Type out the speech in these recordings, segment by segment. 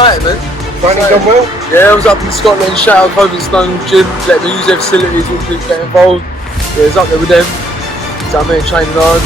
excited, man. Training gone well? Yeah, I was up in Scotland, shout out Confinement gym, let me use their facilities, all people get involved. Yeah, I was up there with them. So I'm here training hard.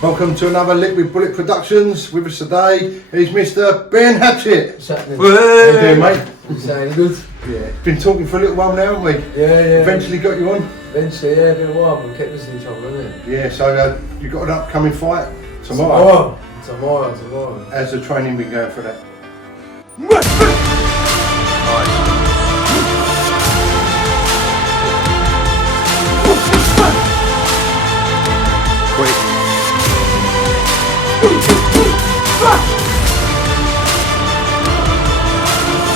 Welcome to another Liquid Bullet Productions. With us today is Mr. Ben Hatchett. What's happening? How you doing, mate? You sounding good? Yeah. Been talking for a little while now, haven't we? Yeah. Eventually got you on? Eventually, yeah, been a while, but we kept missing each other, hasn't it? Yeah, so you got an upcoming fight tomorrow. Tomorrow. How's the training been going for that? Quick.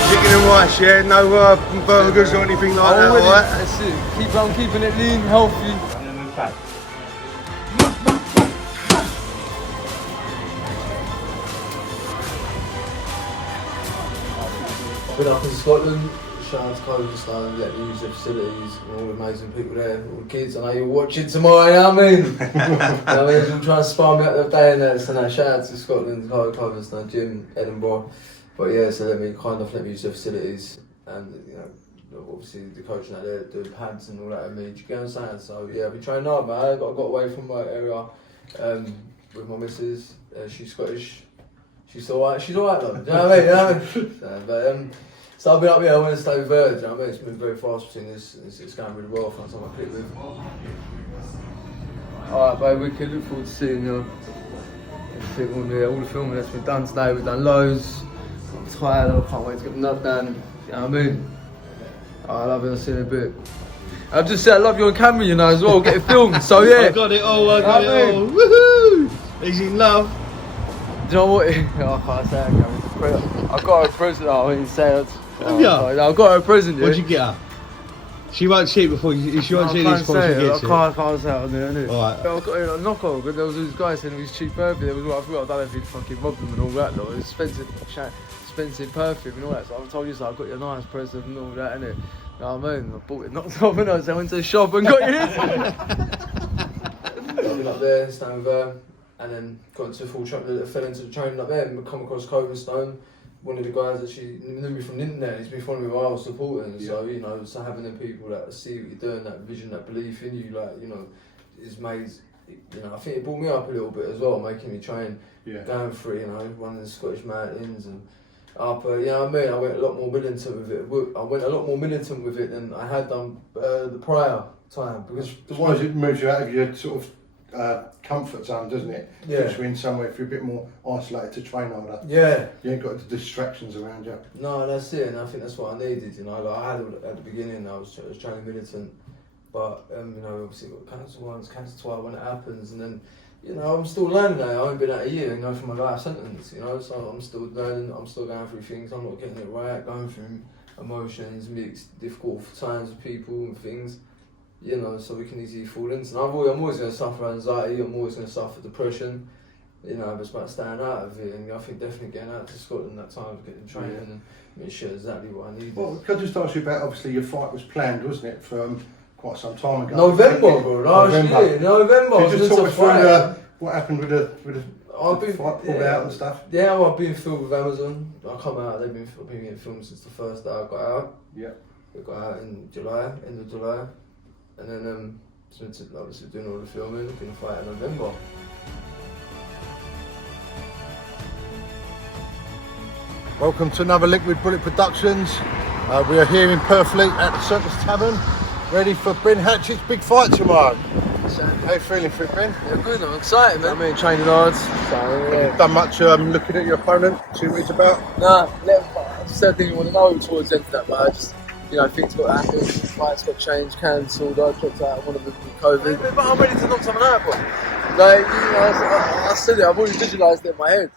Chicken and rice, yeah? No burgers or anything like that, right? That's it. Keep on keeping it lean, healthy. Been up in Scotland, shout out to Productionz, let me use their facilities, and all the amazing people there, all the kids. I know you're watching tomorrow, you know what I mean? You know what I mean? They're trying to spar me out the other day and that, so no, shout out to Scotland, Productionz, gym, Edinburgh. But yeah, so let me use their facilities, and you know, obviously the coaching out there doing pads and all that with me. Do you get what I'm saying? So yeah, I've been training hard, man. I got away from my area with my missus. She's Scottish. She's alright though. Do you know what I mean? So I've been up here. I want to stay with her. Do you know what I mean? It's been very fast between this. It's going really well. I find someone I click with. Alright, babe. We can look forward to seeing you. All the filming that's been done today. We've done loads. I'm tired. I can't wait to get the nut done. You know what I mean? I love you. I'll see you in a bit. I've just said I love you on camera, you know, as well. Get it filmed. So yeah. I got it all. Woohoo! He's in love. Do you know what? I can't say it. I got her a present. I didn't say it. I got her a present. What'd you get her? She won't see it before. She won't see this before she gets it. I can't say it on there. Alright. I got her a knockoff because there was this guy saying it was cheap perfume. There was what I forgot. I don't know if he'd fucking robbed them and all that. Though. It was expensive perfume and all that. So I told you, so I got you a nice present and all that, innit? You know what I mean? I bought it knocked off and I went to the shop and got you this. I've been up there, staying with her. And then got into full training, fell into the training up there and come across Coverstone, one of the guys that she knew me from the internet. He's been following me while I was supporting. Yeah. So, you know, so having them people that see what you're doing, that vision, that belief in you, like, you know, is made, you know, I think it brought me up a little bit as well, making me train, going through, you know, one of the Scottish mountains and up, you know what I mean? I went a lot more militant with it. I went a lot more militant with it than I had done the prior time. Because it moves you out of your sort of comfort zone, doesn't it? Yeah. Puts you in somewhere if you're a bit more isolated to train harder. Yeah. You ain't got the distractions around you. No, that's it, and I think that's what I needed. You know, like I had it at the beginning. I was training militant, but you know, obviously got cancer once, cancer twice when it happens, and then you know, I'm still learning now. I haven't been out a year, you know, from my life sentence. You know, so I'm still learning. I'm still going through things. I'm not getting it right. Going through emotions, mixed, difficult times with people and things. You know, so we can easily fall into. And I'm always going to suffer anxiety. I'm always going to suffer depression. You know, it's about staying out of it. And I think definitely getting out to Scotland that time, getting training and making sure exactly what I needed. Well, could I just ask you about? Obviously, your fight was planned, wasn't it, for quite some time ago? November, bro. November. Could you just talk us through what happened with the fight pulled out and stuff? Yeah, well, I've been filmed with Amazon. I come out. I've been getting filmed since the first day I got out. Yeah. I got out in July, end of July. And then since obviously doing all the filming, I've been fighting in November. Welcome to another Liquid Bullet Productions. We are here in Purfleet at the Circus Tavern, ready for Ben Hatchett's big fight tomorrow. How you feeling for it, Ben? Yeah, good. I'm excited, man. I mean, training hard. So, have you done much looking at your opponent? See what he's about? Nah, I just said I didn't want to know towards the end of that, but I just you know, things got happened, flights got changed, cancelled, I dropped out, one of them with COVID. But I'm ready to knock something out, bro. Like, you know, I said it, I've already visualised it in my head.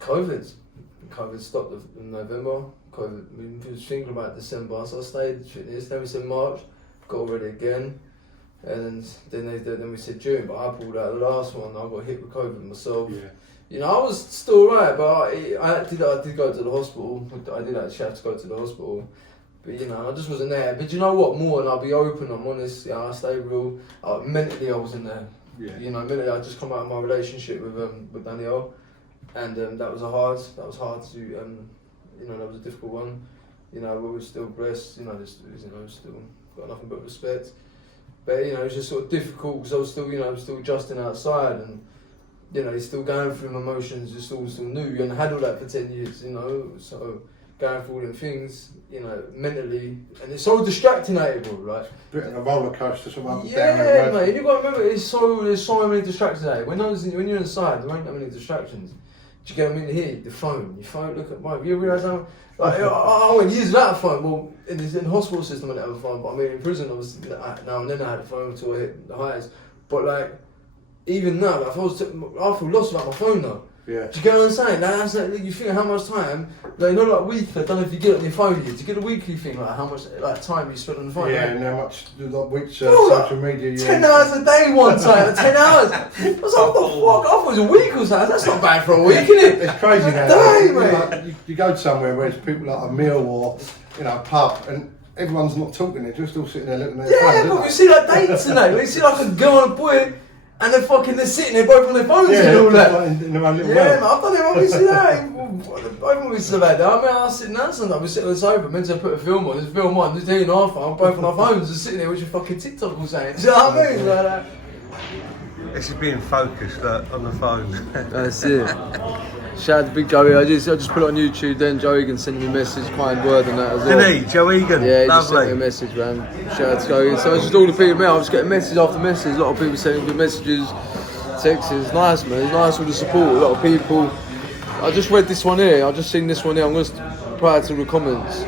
COVID stopped in November. We was thinking about December, so I stayed fitness. Then we said March, got ready again, and then we said June. But I pulled out the last one. I got hit with COVID myself. Yeah. You know, I was still right, but I did go to the hospital. I did actually have to go to the hospital, but you know, I just wasn't there. But you know what? More, and I'll be open. I'm honest. You know, I stayed real. Mentally, I wasn't there. Yeah. You know, mentally, I just come out of my relationship with Danielle. And that was hard to, you know, that was a difficult one. You know, we were still blessed, you know, still got nothing but respect. But, you know, it was just sort of difficult because I was still, you know, still adjusting outside and, you know, still going through my emotions, just all still new. And I had all that for 10 years, you know, so going through all them things, you know, mentally. And it's so distracting, bro, like. Bit of a roller coaster, some up and down. Yeah, mate, you've got to remember, there's so many distractions, When you're inside, there ain't that many distractions. Do you get what I mean? Here, your phone, look at mine. You realise how, like, I went years without a phone. Well, in the hospital system I didn't have a phone, but I mean in prison I was, now and then I had a phone until I hit the highest. But like, even now, like, I feel lost without my phone now. Yeah. Do you get what I'm saying? That's like, you think how much time, like, you know, like weekly, I don't know if you get it on your phone yet. Do you get a weekly thing, like how much like time you spend on the phone? Yeah, and how much, like, which social media 10 hours a day one time, 10 hours. I was like, what the fuck? I thought it was a week or something. That's not bad for a week, isn't it? It's crazy now. Day, mate. Like, you go somewhere where there's people like a meal or, you know, a pub, and everyone's not talking, they're just all sitting there looking at their phones. Yeah, but you see like dates and that. You see like a girl and a boy, and they're sitting there both on their phones and all that. Like in their own little world. I've done it, obviously that. Both of us have had that. I mean, I was sitting down sometimes, we're sitting on the sofa, meant to put a film on, there's a film on, there's doing our phone, both on our phones, and sitting there with your fucking TikTok all saying. Do you know what I mean? Like that. This is being focused on the phone. That's it. Shout out to Big Joey. I just put it on YouTube. Then Joe Egan sent me a message, kind word and that as well. Did he? Joe Egan? Yeah, he lovely. just sent me a message, man. Shout out to Joe Egan. So it's just all the people, man. I was getting message after message. A lot of people sending good messages, texts. It's nice, man. It's nice with the support. A lot of people. I just read this one here. I just seen this one here. I'm going to prior to the comments.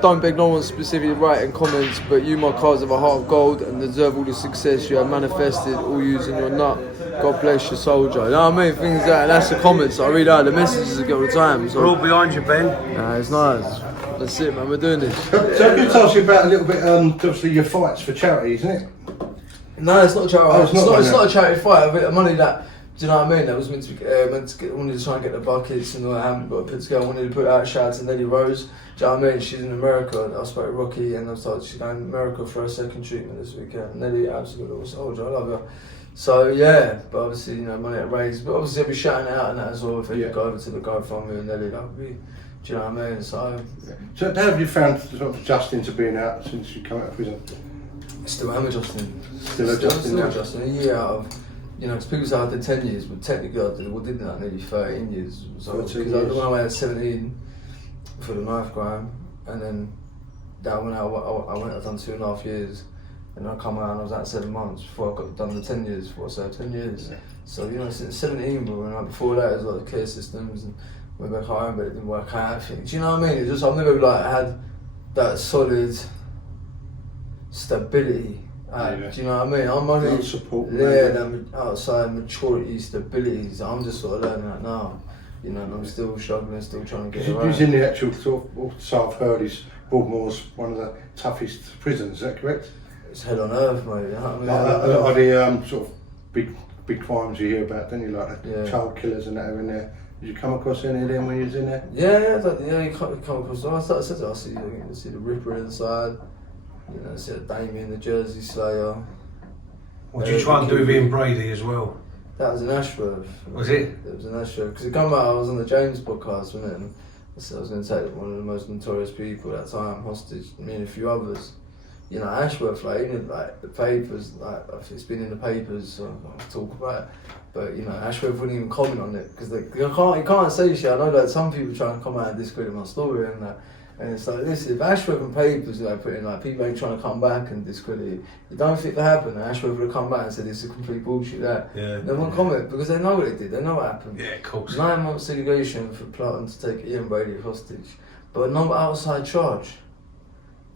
Don't beg no one specifically writing comments, but you, my cards, have a heart of gold and deserve all the success you have manifested, all using your nut. God bless your soldier. You know what I mean? Things like that. And that's the comments I read out, the messages I get all the time. So, we're all behind you, Ben. It's nice. That's it, man. We're doing this. So I can tell you about a little bit, obviously your fights for charity, isn't it? No, it's not a charity. Oh, it's not a charity fight. A bit of money that. Do you know what I mean? That was meant to get, wanted to try and get the buckets and all that. I haven't got to put together. I wanted to put out shout out to Nelly Rose. Do you know what I mean? She's in America. I spoke to Rocky and I was told she's going to America for her second treatment this weekend. Nelly, absolute little soldier. I love her. So yeah, but obviously, you know, money at raise. But obviously I'll be shouting it out and that as well if they go over to the GoFundMe and Nelly, that would be, do you know what I mean? So how have you found sort of adjusting to being out since you come out of prison? Still am adjusting. Still adjusting. A year out of, you know, because people say I did 10 years, but technically I did like nearly 13 years. So because when I went at 17 for the knife crime, and then that when I went, I've done 2.5 years, and I come out and I was at 7 months before I got done the 10 years. Before I served 10 years. Yeah. So you know, since 17, but when before that it was like the care systems and went back home, but it didn't work out. Do you know what I mean? It's just I've never like had that solid stability. Do you know what I mean? I'm only that outside maturity, stability. So I'm just sort of learning that now. You know, and I'm still struggling, still trying to get around. He's in the actual sort of, so I've heard, Broadmoor's one of the toughest prisons. Is that correct? It's hell on earth, mate. You know what I mean? A lot of the sort of big crimes you hear about, don't you? Like the child killers and that are in there. Did you come across any of them when you was in there? Yeah, you come across. I see the Ripper inside. You know, I see the Damien, the Jersey Slayer. What did you try and do with Ian Brady as well? That was in Ashworth. Was it? It was in Ashworth. Because it come out, I was on the James podcast, wasn't it? And I said I was going to take one of the most notorious people at that time hostage, me and a few others. You know, Ashworth, like, even like the papers, like it's been in the papers, so I'll talk about it. But you know, Ashworth wouldn't even comment on it because you can't say shit. I know that some people try and come out and discredit my story and that. And it's like, listen, if Ashworth and papers like putting like people ain't trying to come back and discredit it, you don't think that happened. Ashworth would have come back and said this is complete bullshit. They won't comment because they know what it did. They know what happened. Yeah, of course. 9 months litigation for plotting to take Ian Brady hostage, but no outside charge.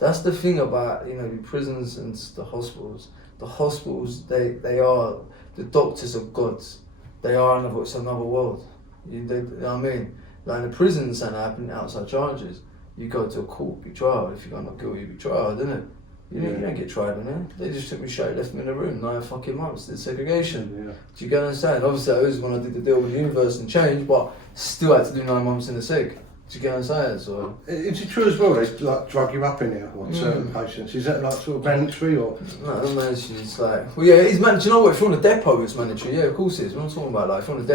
That's the thing about, you know, the prisons and the hospitals. The hospitals, they are, the doctors are gods. They are it's another world. You know what I mean? Like in the prisons and happening outside charges, you go to a court, be tried. If you're not guilty, you be tried, isn't it? You don't get tried in there. They just took me straight, left me in the room, 9 fucking months, did segregation. Yeah. Do you get what I'm saying? Obviously, that was when I did the deal with the universe and change, but still had to do 9 months in the seg. Do you get what I'm saying? So, is it true as well, they like drug you up in there, like certain patients? Is that like sort of mandatory or? No, the mandatory is like, well, yeah, it's mandatory. Do you know what? If you're on a depot, it's mandatory. Yeah, of course it is. What I'm talking about, like, if you're on a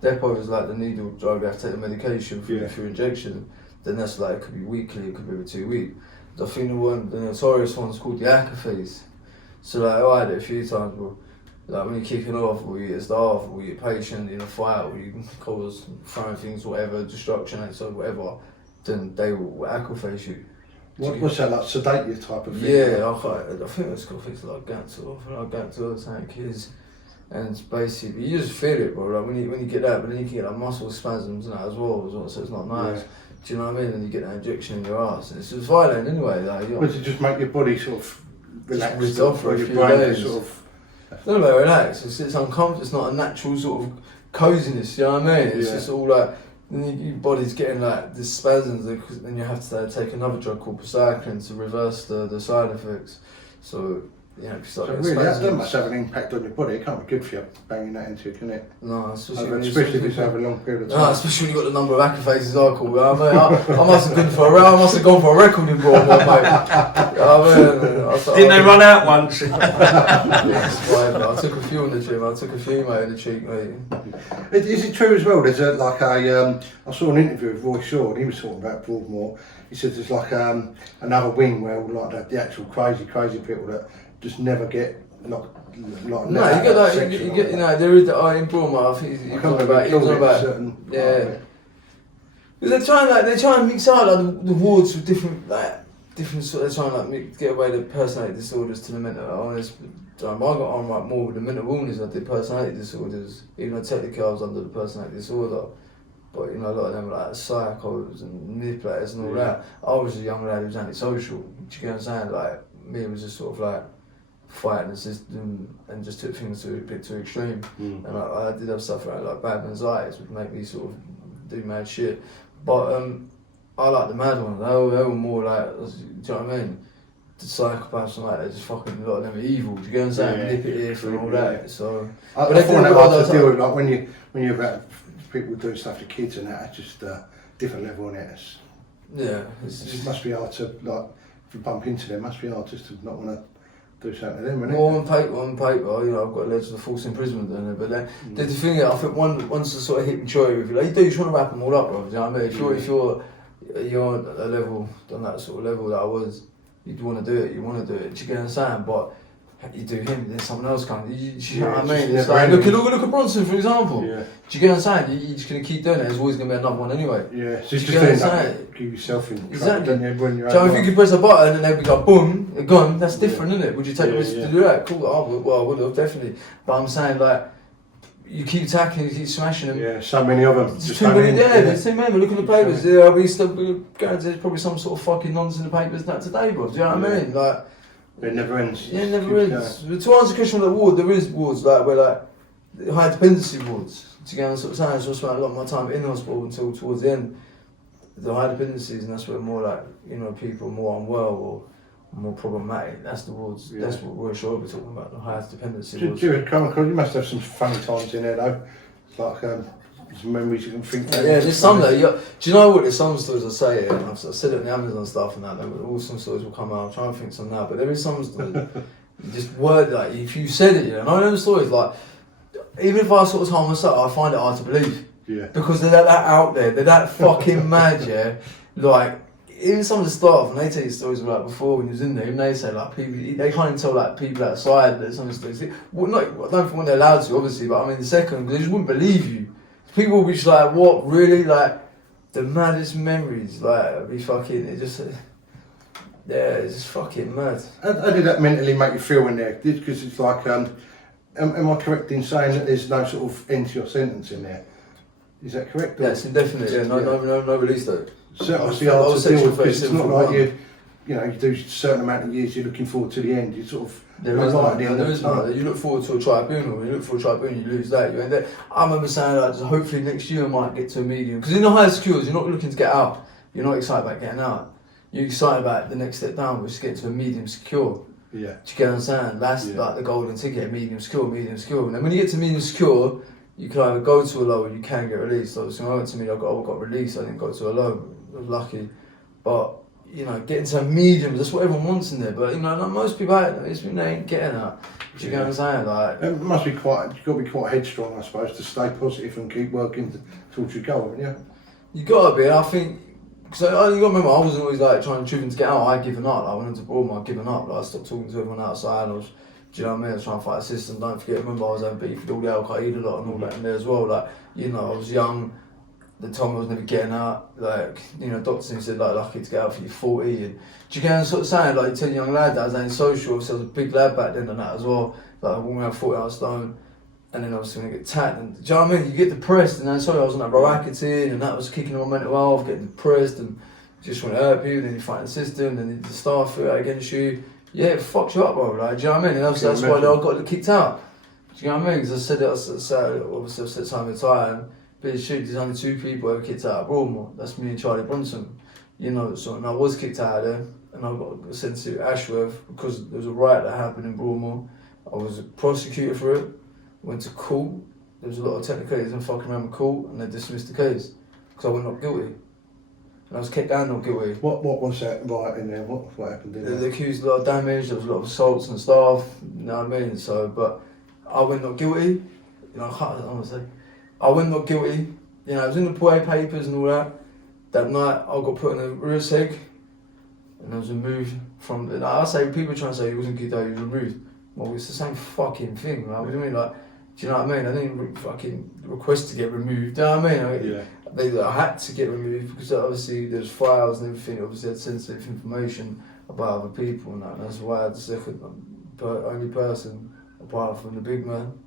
depot is like the needle drug, you have to take the medication for injection. Then that's like, it could be weekly, it could be every 2 weeks. I think the notorious one's called the accolades. So like, I had it a few times, bro. Like when you're kicking off, or you get staff, or you're patient in a fight, or you cause throwing things, whatever, destruction, and so whatever, then they will accolade you. What's that, like sedate you type of thing? Yeah, I think it's called things like Gantor, tank is. And it's basically, you just feel it, bro. Like when you get that, but then you can get like muscle spasms and that as well, so it's not nice. Yeah. Do you know what I mean? And you get that injection in your ass, and it's just violent anyway. Like, Does it just make your body sort of relax? Just off for or a your few brain days. is sort of. It's not about relax. It's uncomfortable. It's not a natural sort of coziness. You know what I mean? It's just all like your body's getting like the spasms, and you have to take another drug called Productionz to reverse the side effects. So. You know, if you start So really, that must have an impact on your body. It can't be good for you banging that into you, can it? No, especially if it's over a long period of time. No, especially when you've got the number of accolades I call. I must have gone for I must have gone for a record in Broadmoor, mate. Didn't they run out once? I took a few in the gym. I took a few, mate, in the cheek, mate. Is it true as well? There's I saw an interview with Roy Shaw, and he was talking about Broadmoor. He said there's like another wing where like the actual crazy people that just never get No, you get that. You get, you know, there is the in Broadmoor. I think you're talking about. Yeah. Because they try and mix out like the wards with different sort. They're trying to get away the personality disorders to the mental illness. I got on like more with the mental illness. I did personality disorders, even though technically I was under the personality disorder. But you know, a lot of them were like psychos and manipulators and all that. I was a young lad who was antisocial. Do you get what I'm saying? Like me, it was just sort of like fighting the system and just took things a bit too extreme. And I did have stuff like bad anxieties, which make me sort of do mad shit. But I like the mad ones. They were more like, do you know what I mean? The psychopaths and like, they're just fucking, a lot of them are evil. Do you get what I'm saying? Manipulative and all that. So, I find that hard to deal with. Like when you're about people doing stuff to kids and that, it's just a different level on it. Yeah, it must be hard to like if you bump into them. It must be hard just to not want to do something to them, isn't it? Well, on paper, you know, I've got alleged for false imprisonment down there, but then the thing is, I think once the sort of hit maturity with you, like you just want to wrap them all up, bro. Do you know what I mean? If you're on a level, on that sort of level that I was, you'd want to do it. You want to do it. Do you get what I'm saying? But you do him, then someone else comes. You know what I mean? It's like, look at Bronson, for example. Yeah. Do you get what I'm saying? You're just going to keep doing it. There's always going to be another one anyway. Yeah, so just end up keep yourself in trouble, don't you, when you're so if you could press a button and they'd be like, boom, they're gone, that's different, isn't it? Would you take the risk to do that? Cool, I would have, definitely. But I'm saying, like, you keep tackling, you keep smashing them. Yeah, so many of them. There's too many there. There's too many. Look at the papers. There's probably some sort of fucking nonsense in the papers that today, bro. Do you know what I mean? Like, it never ends. Yeah, it never ends. To answer the question on the ward, there is wards like where like high dependency wards. To get on sort of saying, so I spent a lot of my time in hospital until towards the end. The high dependencies, and that's where more like, you know, people more unwell or more problematic. That's the wards. Yeah. That's what we're sure we're talking about. The highest dependency wards. You must have some funny times in there though. Like some memories you can think. Yeah, there's some that. Do you know what? There's some stories I say it, and I've said it in the Amazon stuff and that. All some stories will come out. I'm trying to think some now, but there is some stories. Just word like if you said it, you know. And I know the stories like. Even if I sort of tell myself, I find it hard to believe. Yeah. Because they're that out there, they're that fucking mad, yeah. Like, even some of the staff, and they tell you stories like before when you was in there, even they say like people, they can't even tell like people outside that some of the stories. Well, I don't think when they're allowed to, obviously, but I mean the second, because they just wouldn't believe you. People would be just like, what, really? Like, the maddest memories, like, it'd be fucking, it's just fucking mad. How did that mentally make you feel in there? Because it's like, am I correct in saying that there's no sort of end to your sentence in there? Is that correct? Yes, indefinite. Yeah, no release though. So obviously hard to deal with because it's not like you know, you do a certain amount of years, you're looking forward to the end. You sort of there is not. You look forward to a tribunal. You look for a tribunal, you lose that. You ain't there. I remember saying like, hopefully next year I might get to a medium. Because in the higher secures, you're not looking to get out. You're not excited about getting out. You're excited about the next step down, which is get to a medium secure. Yeah. Do you get what I'm saying? That's like the golden ticket, medium secure. And then when you get to medium secure, you can either go to a low or you can get released. Obviously when I went to medium, I got released, I didn't go to a low. I was lucky. But, you know, getting to a medium, that's what everyone wants in there. But, you know, like most people out there, they ain't getting that. Do you get what I'm saying? Like, it must be quite, you've got to be quite headstrong, I suppose, to stay positive and keep working towards your goal, haven't you? You got to be, I think. Because you got to remember, I wasn't always like trying to get out. I'd given up. Like, I went into Broadmoor, I'd given up. Like, I stopped talking to everyone outside. Do you know what I mean? I was trying to fight the system. Don't forget, remember, I was having beef with all the Al-Qaeda lot and all that in there as well. Like, you know, I was young. The time I was never getting out. Like, you know, doctors said, like, lucky to get out for your 40. And do you get what I'm sort of saying? Like, you tell a young lad that I was antisocial. Obviously, I was a big lad back then and that as well. Like, when we had 40 out stone. And then obviously when you get tapped, and do you know what I mean? You get depressed, and then I was on that racketing, and that was kicking on my mental health, getting depressed, and just want to hurt you, then you fight the system, then the staff threw out against you. Yeah, it fucks you up, bro. Like, do you know what I mean? And obviously that's why I got kicked out. Do you know what I mean? Because I said that, obviously I've said time and time, but it's true, there's only 2 people ever kicked out of Broadmoor. That's me and Charlie Bronson. You know, so, and I was kicked out of there, and I got sent to Ashworth because there was a riot that happened in Broadmoor. I was prosecuted for it, went to court. There was a lot of technicalities and fucking around the court, and they dismissed the case because I went not guilty. And I was kicked down not guilty. What was that right in there? What happened in there? They accused a lot of damage, there was a lot of assaults and stuff, you know what I mean? So, but I went not guilty. You know, I went not guilty. You know, I was in the POA papers and all that. That night, I got put in a rear seg, and I was removed from. Like, I say people trying to say he wasn't kicked out, he was removed. Well, it's the same fucking thing, right? What do you mean, like? Do you know what I mean? I didn't fucking request to get removed. Do you know what I mean? I had to get removed because obviously there's files and everything. Obviously, I had sensitive information about other people and that. And that's why I had the second, only person apart from the big man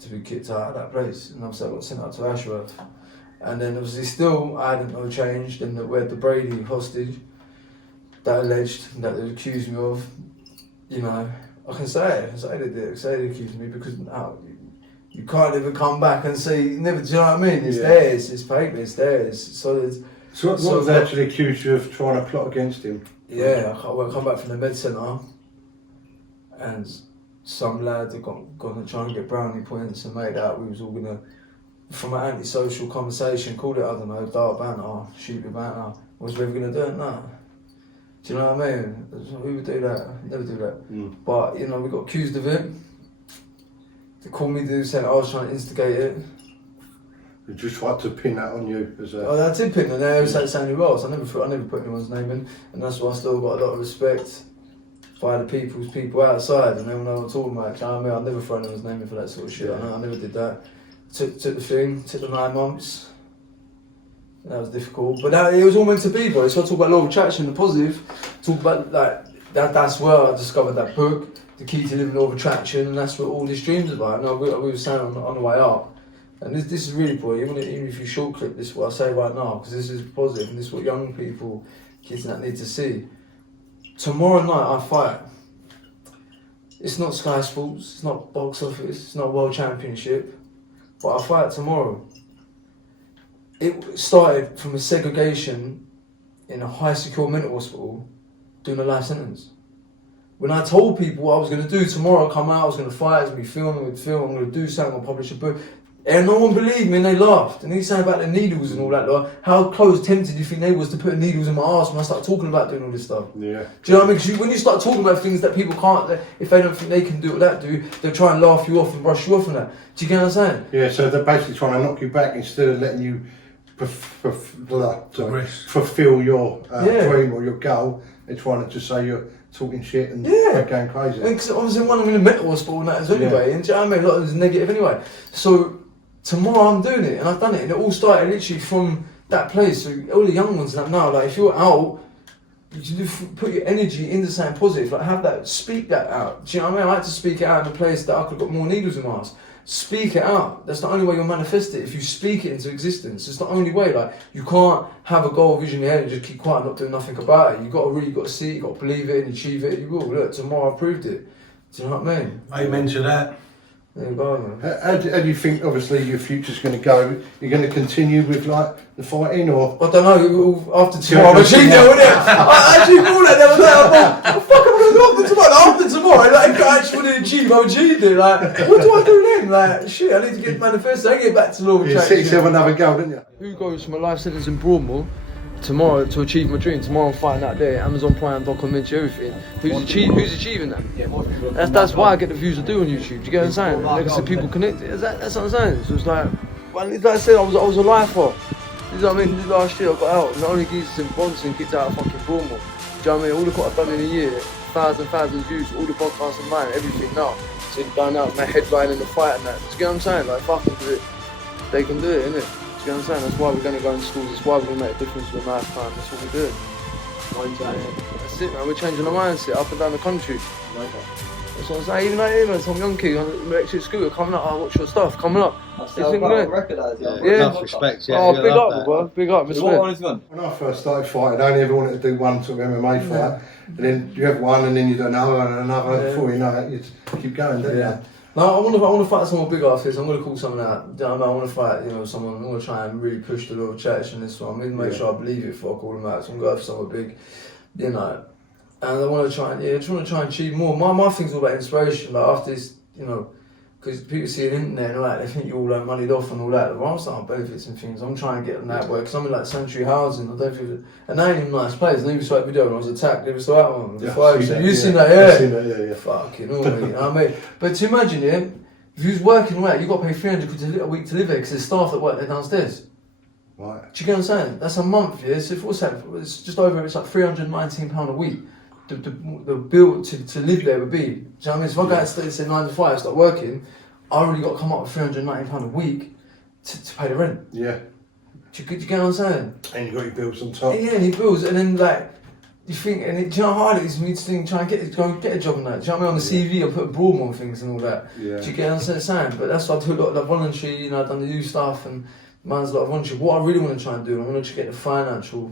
to be kicked out of that place. And obviously, I got sent out to Ashworth. And then obviously, still, I hadn't no changed. And we had the Brady hostage that alleged that they accused me of. You know, I can say it. Say they did. Say they accused me because now. You can't even come back and say, never, do you know what I mean? It's theirs, it's paper, it's theirs, it's solid. So what was actually accused you of trying to plot against him? Yeah, I come back from the med centre and some lad had gone to try and get brownie points and made out we was all gonna, from an antisocial conversation, called it, I don't know, dark banter, stupid banter, was we ever gonna do it? No. Do you know what I mean? Who would do that? Never do that. But, you know, we got accused of it. They called me to say I was trying to instigate it. They just tried to pin that on you as a... I did pin it, they always said something else. I never put anyone's name in, and that's why I still got a lot of respect by the people outside, and they will know what I'm talking about. You know what I mean? I never throw anyone's name in for that sort of shit. I never did that. Took the thing, took the 9 months. That was difficult, but it was all meant to be, bro. So I talk about law of attraction, the positive. Talk about like that's where I discovered that book. The key to living law of attraction, and that's what all this dream's about. And we were saying on the way up, and this is really important, even if you short clip this, what I say right now, because this is positive, and this is what young people, kids that need to see. Tomorrow night I fight. It's not Sky Sports, it's not box office, it's not World Championship, but I fight tomorrow. It started from a segregation in a high secure mental hospital doing a life sentence. When I told people what I was going to do tomorrow, I come out, I was going to fight, I was going to be filming with film, I'm going to do something, I'll publish a book. And no one believed me and they laughed. And he's saying about the needles and all that. Like, how close, tempted do you think they was to put needles in my arse when I started talking about doing all this stuff? Yeah. Do you know what I mean? Because when you start talking about things that people can't, if they don't think they can do what that do, they'll try and laugh you off and brush you off and that. Do you get what I'm saying? Yeah, so they're basically trying to knock you back instead of letting you fulfill your dream or your goal. They're trying to just say you're talking shit and going crazy. Because obviously one, I'm in a mental hospital and that is anyway, and do you know what I mean? A lot of it's negative anyway. So tomorrow I'm doing it, and I've done it, and it all started literally from that place. So all the young ones now, like if you're out, you put your energy into something positive, like have that, speak that out. Do you know what I mean? I had to speak it out in a place that I could have got more needles in my ass. speak it out. That's the only way you'll manifest it. If you speak it into existence, it's the only way. Like, you can't have a goal vision in your head and just keep quiet and not doing nothing about it. You got to see it, you got to believe it and achieve it. You will. Look, tomorrow I proved it. Do you know what I mean? Amen to that. There you go, man. How do you think, obviously, your future's going to go? You're going to continue with, like, the fighting, or...? I don't know, after tomorrow, I'm achieved it, wouldn't it? I actually thought that the other day, I thought, what the fuck am I going to do after tomorrow? After tomorrow, like, if I actually want to achieve, I achieved it. Like, what do I do then? Like, shit, I need to get manifested. I get back to law of You set yourself another goal, didn't you? Who goes from a life sentence in Broadmoor tomorrow to achieve my dream? Tomorrow I'm fighting out there, Amazon Prime documentary, everything. Who's achieving that? That's why I get the views I do on YouTube. Do you get what I'm saying? Like I said, people connected. That's what I'm saying. So it's like I said, I was a lifer. You know what I mean? This last year I got out, and the only geezers in Bronson kicked out of fucking Broadmoor. Do you know what I mean? All the what I've done in a year, thousands of views, all the podcasts of mine, everything now. So going out, my headline in the fight and that. Do you get what I'm saying? Like, if I can do it, they can do it, innit? Do you get what I'm saying? That's why we're going to go into schools, that's why we're going to make a difference in a lifetime. That's what we're doing. That's it, man. We're changing the mindset up and down the country. That's what I'm saying. Even some young kid on the electric scooter coming up, watch your stuff, coming up. Enough respect, yeah. Oh, big up, bro. Big up, respect. When I first started fighting, I only ever wanted to do one sort of MMA fight. And then you have one, and then you do another and another. Yeah. Before you know it, you just keep going, don't you? No, I want to fight someone big after this. I'm going to call someone out. You know, I want to fight, someone. I'm going to try and really push the law of attraction in this one. I'm going to make sure I believe it before I call them out. So I'm going to go for someone big, And I want to try and achieve more. My thing's all about inspiration. Like after this, because people see the internet and all that, they think you're all like moneyed off and all that. Well, I'm starting benefits and things. I'm trying to get on that work. Because I'm in like Sanctuary Housing. I don't feel, and they ain't even nice place. And even saw that video when I was attacked. They saw that one. You've seen that, yeah? I've seen that, yeah. Fucking all, you know what I mean? But to imagine, if you was working all that, you've got to pay 300 quid a week to live there because there's staff that work there downstairs. Right. Do you get what I'm saying? That's a month, yeah? So if what's that? It's just over, it's like £319 a week. The bill to live there would be. Do you know what I mean? So if I go out and say 9 to 5, start working, I already got to come up with £319 a week to pay the rent. Yeah. Do you get what I'm saying? And you got your bills on top. Yeah, your bills, and then like you think, and do you know how hard it is for me to try and go and get a job and that? Do you know what I mean? On the CV, I put Broadmoor things and all that. Yeah. Do you get what I'm saying? But that's why I do a lot of the voluntary. I've done the youth stuff and mine's a lot of voluntary. What I really want to try and do, I want to get the financial.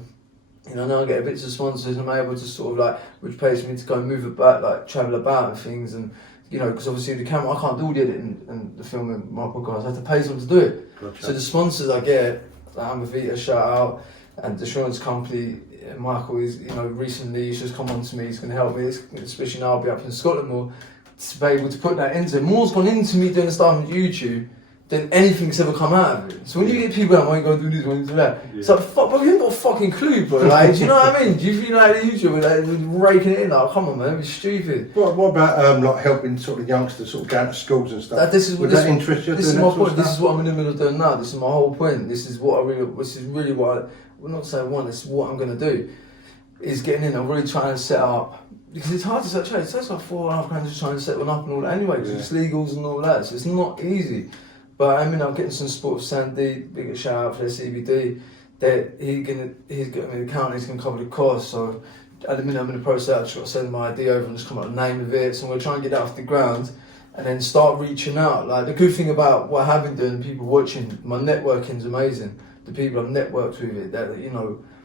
Now I get a bit of sponsors and I'm able to sort of like, which pays for me to go and move about, like travel about and things, and because obviously the camera, I can't do all the editing and the filming my podcast. I have to pay someone to do it. Gotcha. So the sponsors I get, like Amavita, shout out, and the insurance company, Michael is, recently he's just come on to me. He's going to help me, especially now I'll be up in Scotland more, to be able to put that into. More's gone into me doing the stuff on YouTube than anything's ever come out of it. So when you get people out, why you go do this, why you do that? It's like, fuck, bro, you ain't got a fucking clue, bro. Like, do you know what I mean? Do you feel like the YouTuber, like, raking it in? Like, come on, man, it's stupid. What about like helping sort of youngsters sort of go to schools and stuff? Would that interest you? This is my point. This is what I'm in the middle of doing now. This is my whole point. This is really what I'm not saying one. This is what I'm gonna do. Is getting in. I'm really trying to set up, because it's hard to set trade. It takes like £4.5 just trying to set one up and all that anyway, because it's legals and all that. So it's not easy. But I'm getting some support with Sandy. Big shout out for their CBD. That he's got me the account. He's gonna cover the cost. So at the minute I'm in the process. I've just got to send my ID over and just come up with the name of it. So I'm gonna try and get that off the ground, and then start reaching out. Like the good thing about what I have been doing, people watching, my networking's amazing. The people I've networked with it, that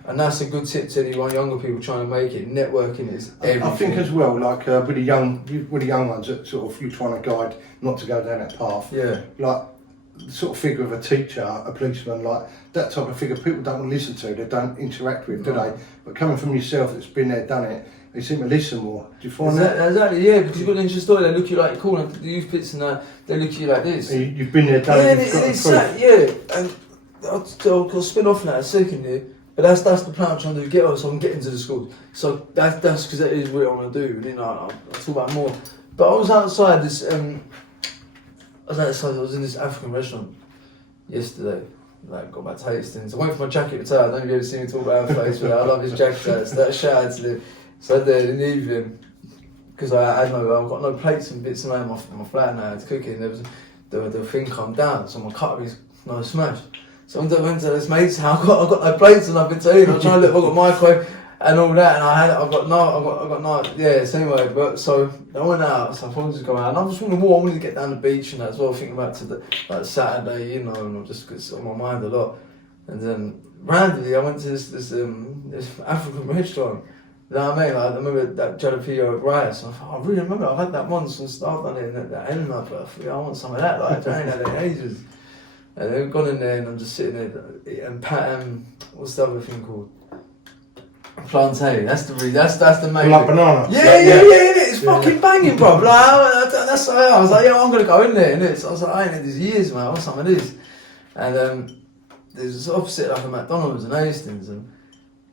and that's a good tip to anyone younger people trying to make it. Networking is everything. I think as well, like with the young ones that sort of you're trying to guide not to go down that path. Yeah. Like the sort of figure of a teacher, a policeman, like that type of figure, people don't listen to, they don't interact with, do they? But coming from yourself that's been there, done it, they seem to listen more. Do you find that? Exactly, yeah, because you've got an interesting story, they look at you like you're cool, and the youth pits and that, they look at you like this. You've been there, done it, yeah, and I'll spin off on that a second here, but that's the plan I'm trying to do, so I'm getting to the schools. So that's because that is what I want to do, I'll talk about more. But I was outside this, I was in this African restaurant yesterday, like got my tastings. I went for my jacket to tell. I don't know if you ever seen me talk about our face, but I love his jacket. So that shout out to him. So I did in the evening, because I've got no plates and bits in my flat now. It's cooking. There was the thing come down, so my cutlery's smashed. So I went to this mate's house. I got no plates and nothing to eat. I was trying to look. I got a microwave. and all that, and I got no, yeah, so anyway, but so I went out, so I thought I'd just go out, and I just wanted to get down the beach and that as well, thinking back to like Saturday, you know, and just it's on my mind a lot. And then randomly I went to this African restaurant. You know what I mean? Like, I remember that jalapeno rice. I really remember I've had that once and stuff on it, and that end up, I want some of that, like I ain't had it in ages. And then I've gone in there and I'm just sitting there and what's the other thing called? Plantain. That's the main. Like banana. Yeah. It's fucking banging, bro. Like, that's how I was like, I'm gonna go in there. And so I was like, I ain't had this years, man. What's some of this? And there's this opposite like a McDonald's in Hastings, and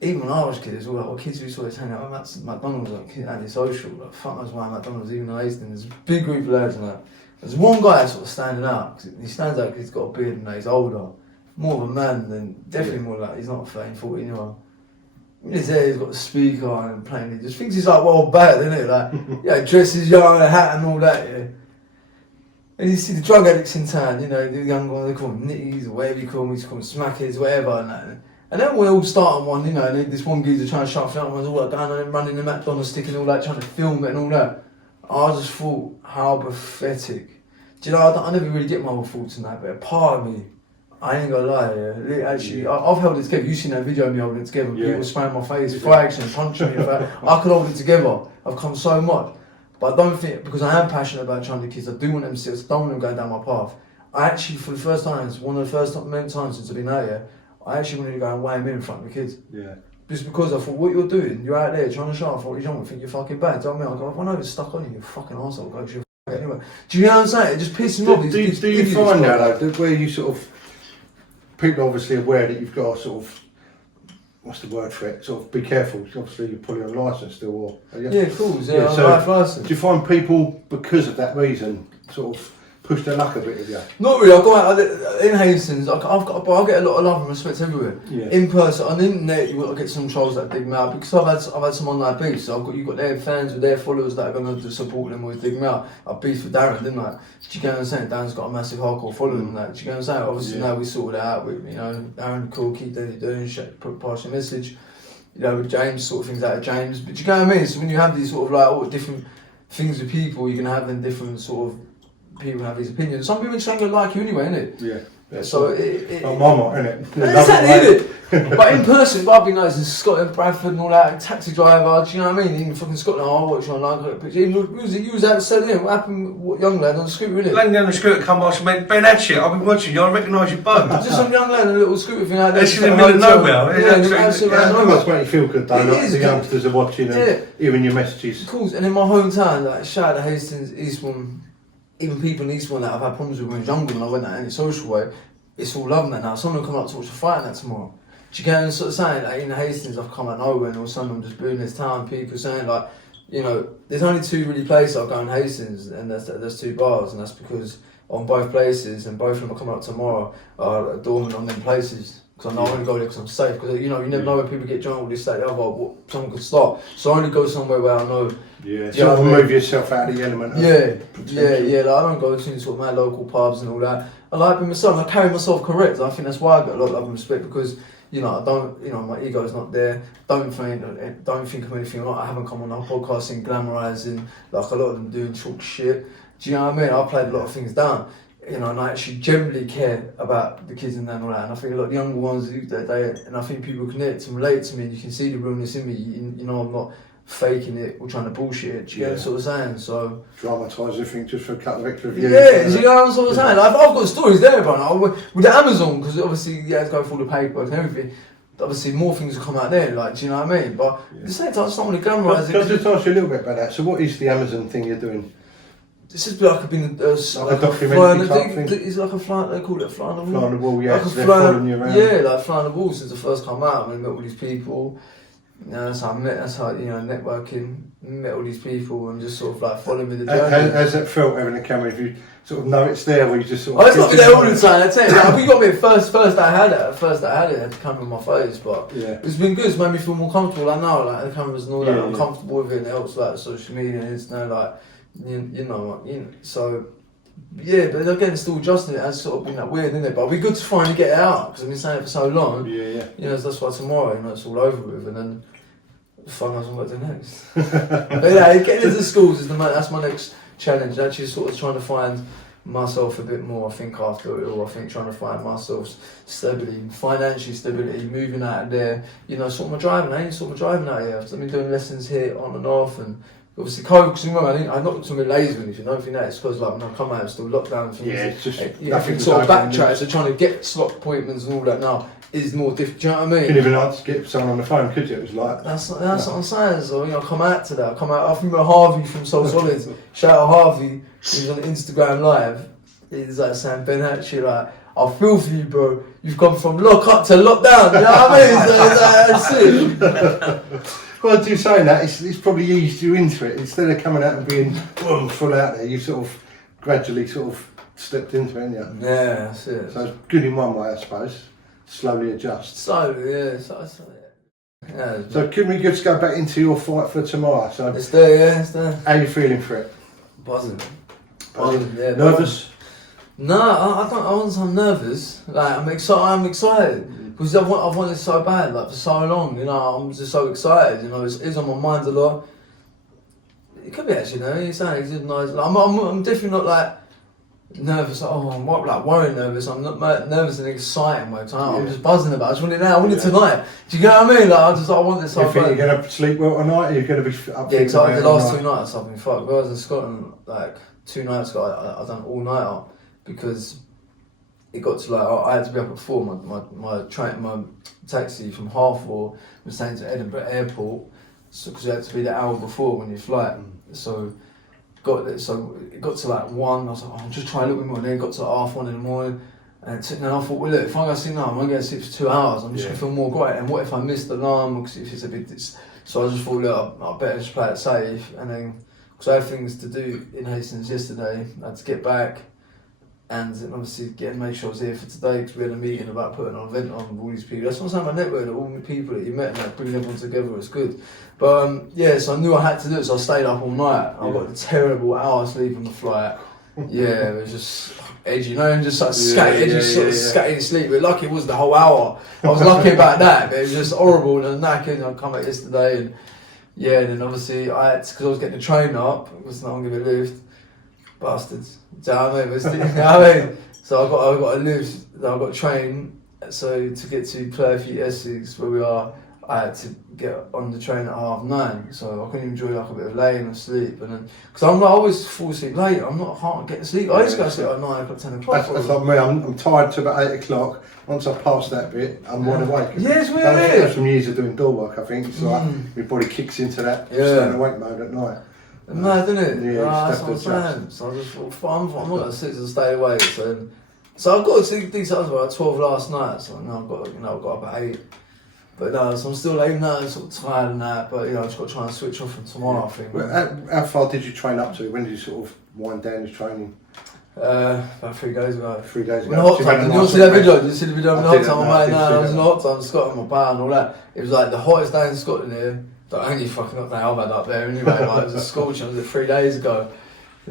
even when I was a kid, it was all like, kids who always hang out at McDonald's, like antisocial. Like, fuck knows why McDonald's, even in Hastings, there's a big group of lads and that. There's one guy sort of standing out. Cause he stands out because he's got a beard and he's older, more of a man than definitely more like he's not 13, 14 year old. In his hair, he's got a speaker on and playing. He just thinks he's like well bad, isn't it? Like, yeah, dresses young, a hat and all that. Yeah. And you see the drug addicts in town, you know, the young ones, they call them nitties or whatever you call them, you call them smackers, whatever. And then we all start on one, you know, and this one geezer trying to shut the other one's all like going on and running the McDonald's stick and all that, trying to film it and all that. I just thought, how pathetic. Do you know, I never really get my own thoughts in that, but a part of me, I ain't gonna lie, yeah. Actually, I've held it together. You've seen that video of me holding it together. People spraying my face, fire action, punching me. I could hold it together. I've come so much. But I don't think, because I am passionate about trying to kids, I do want them to, I don't want them going down my path. I actually, for the first time, it's one of the first many times since I've been out here, I actually wanted to go and weigh him in front of the kids. Yeah. Just because I thought, what you're doing, you're out there trying to show off what you're doing, think you're fucking bad. Do you know what I mean? I go, if I know it's stuck on you, you fucking arsehole, go to your anyway. Do you know what I'm saying? It just pisses me off. Do you find now, though, where you sort of, people are obviously aware that you've got to sort of, what's the word for it? Sort of be careful. Obviously, you're pulling on licence still, or yeah, of course. Yeah, so life licence. do you find people, because of that reason, sort of push their luck a bit with you? Not really. I go out in Hastings. I get a lot of love and respect everywhere. Yeah. In person, on the internet, you will get some trolls that dig me out because I've had some online beefs. So you've got their fans with their followers that are going to support them or dig me out. I beefed with Darren, didn't I? Do you get what I'm saying? Darren's got a massive hardcore following and that. Do you get what I'm saying? Obviously now we sorted it out with, you know, Darren, cool, keep doing shit, pass your message. You know, with James, sort of things out of James. But do you get what I mean? So when you have these sort of like all different things with people, you can have them different sort of people have these opinions. Some people just ain't gonna like you anyway, innit? Yeah. So my mama, innit? Exactly, innit? But in person, I've been nice in Scotland, Bradford and all that, taxi driver, do you know what I mean? Even fucking Scotland, I watch online, but you was out selling, what happened, what young lad on the scooter, innit? Young down the scooter come by and went, Ben Hatchett, I've been watching you, I recognise your boat. Just some young lad on a little scooter thing out there. It's in the middle of nowhere. That must make you feel good though, like the youngsters are watching and hearing your messages. Of course, and in my hometown, like shout out to Hastings, Eastbourne, even people in Eastbourne that I've had problems with when I was younger, when I went out in a social way, it's all love that now. Someone will come up to watch the fight that tomorrow. Do you get what I'm sort of saying? Like in Hastings, I've come out nowhere and all of a sudden I'm just booing this town, people saying like, you know, there's only two really places I'll go in Hastings and there's two bars, and that's because on both places, and both of them are coming up tomorrow, are dormant on them places. Because I know I only go there because I'm safe, because you know, you never know when people get drunk or this, that, the other, someone could start. So I only go somewhere where I know. Yeah, sort of move yourself out of the element. Like, I don't go to sort of my local pubs and all that. I like being myself, and I carry myself correct. I think that's why I get a lot of love and respect, because you know, I don't, you know, my ego's not there. Don't think of anything. I haven't come on a podcast and glamorising like a lot of them doing talk shit. Do you know what I mean? I played a lot of things down. You know, and I actually generally care about the kids and all that. And I think a lot of the younger ones, and I think people connect and relate to me. And you can see the realness in me. You know, I'm not faking it or trying to bullshit it. Do you know what I'm sort of saying? So dramatise everything just for a couple of extra views. Yeah, do you know what I'm sort of saying? Like, I've got stories there, bro. With the Amazon, because obviously you have to go through the paperwork and everything. Obviously, more things will come out there. Like, do you know what I mean? But at the same time, I just don't want to glamorise it. Can I just ask you a little bit about that? So, what is the Amazon thing you're doing? This is like being like a documentary type thing. It's like a fly. They call it a fly on the wall. Fly on the wall, yeah. Like they're following you around. Yeah, like fly on the wall since I first come out. I met all these people. You know, that's how I met. That's how, you know, networking. Met all these people and just sort of like following me the journey. How's it felt having a camera? If you sort of know it's there, or you just sort of. Oh, it's not there all the time. I tell you, like, we got me at first. I had it. I had the camera in my face, but it's been good. It's made me feel more comfortable. I know, like the cameras and all that. I'm comfortable with it. And it helps, like social media. And it's now like, you know. So. Yeah, but again, still adjusting it has sort of been that weird, isn't it? But it'd be good to finally get it out, because I've been saying it for so long. Yeah. You know, that's why tomorrow, you know, it's all over with, and then Fuck knows what to do next. But yeah, getting into schools is that's my next challenge. Actually, sort of trying to find myself a bit more. I think after it all, I think trying to find myself stability, financial stability, moving out of there. You know, sort of my driving. I ain't sort of driving out here. I've been doing lessons here on and off, and obviously COVID. Because remember, I'm not to be lazy or anything. I don't think that it's because like when I come out, it's still lockdown and things. Yeah, it's just nothing sort of backtrack. So trying to get slot appointments and all that now is more difficult. Do you know what I mean? You couldn't even like to get someone on the phone, could you? It was like that's what I'm saying. So I come out to that. I remember Harvey from Soul Solids. Shout out Harvey. He was on Instagram Live. He's like saying, Ben Hatchett, like, I feel for you, bro. You've gone from lock up to lockdown. You know what I mean? That's it. Well, do saying that, it's probably eased you into it. Instead of coming out and being full out there, you sort of gradually sort of stepped into it, haven't you? Yeah, that's it. So it's good in one way, I suppose. Slowly adjust. Slowly, yeah. So can we just go back into your fight for tomorrow? So it's there, yeah, it's there. How are you feeling for it? Buzzing, yeah. Nervous? No, I wasn't so nervous. Like I'm excited because I've wanted it so bad, like for so long. You know, I'm just so excited. You know, it's on my mind a lot. It could be actually, you know, you're saying it's nice. Like, I'm definitely not like nervous. Oh, I'm like worried nervous. I'm not nervous in an exciting way. I'm just buzzing about it. I just want it now. I want it tonight. Do you get what I mean? Like I want this so bad. You think you're gonna sleep well tonight? Or you're gonna be up? Yeah, because the last 2 nights I've been fucked. When I was in Scotland, like 2 nights ago, I done all nighter because it got to like I had to be up at 4. My taxi from Halfwell was staying to Edinburgh Airport, so because you had to be the hour before when you fly. So it got to like 1. I was like, I'm just trying a little bit more. And then it got to 1:30 in the morning, and then I thought, well, look, if I go sleep now, I'm gonna get to sleep for 2 hours. I'm just gonna feel more great. And what if I missed the alarm? Because if it's a bit, so I just thought, look, I better just play it safe. And then because I had things to do in Hastings yesterday, I had to get back. And obviously make sure I was here for today because we had a meeting about putting an event on with all these people. That's what I'm saying, my network, all the people that you met and like, bringing everyone together, it's good. But yeah, so I knew I had to do it, so I stayed up all night. I got a terrible hour sleep on the flight. Yeah, it was just edgy, you know, and just like scatting sleep. But lucky it was the whole hour. I was lucky about that, but it was just horrible and knackered. I come back yesterday and yeah, and then obviously because I was getting the train up, it was not going to give it a lift. Bastards. Do you know what I mean? You know what I mean? So I got a lift, I got a train, so to get to Playfleet Essex where we are, I had to get on the train at 9:30, so I couldn't enjoy like a bit of laying or sleep, and then because I always fall asleep late. I'm not hard to get to sleep. I used to go to sleep at 9 o'clock, 10 o'clock. That's like me. I'm tired to about 8 o'clock. Once I pass that bit, I'm wide awake. Yeah, it's weird. That's some years of doing door work. I think it's like my body kicks into that staying awake mode at night. Mad, isn't it? Yeah, that's what I'm saying. So I just thought, I'm not going to sit and stay awake. So I've got to see things up about 12 last night. So now I've got up at 8. But no, so I'm still like, sort of tired and that. But I've just got to try and switch off from tomorrow. I think. Well, how far did you train up to? When did you sort of wind down your training? About 3 days ago. 3 days ago. When the hot time, did you see that video? Did you see the video of the hot time? I was in the hot time in Scotland, my bar and all that. It was like the hottest day in Scotland here. The only fucking hot day I've had up there anyway. Like, it was a scorching. It was 3 days ago.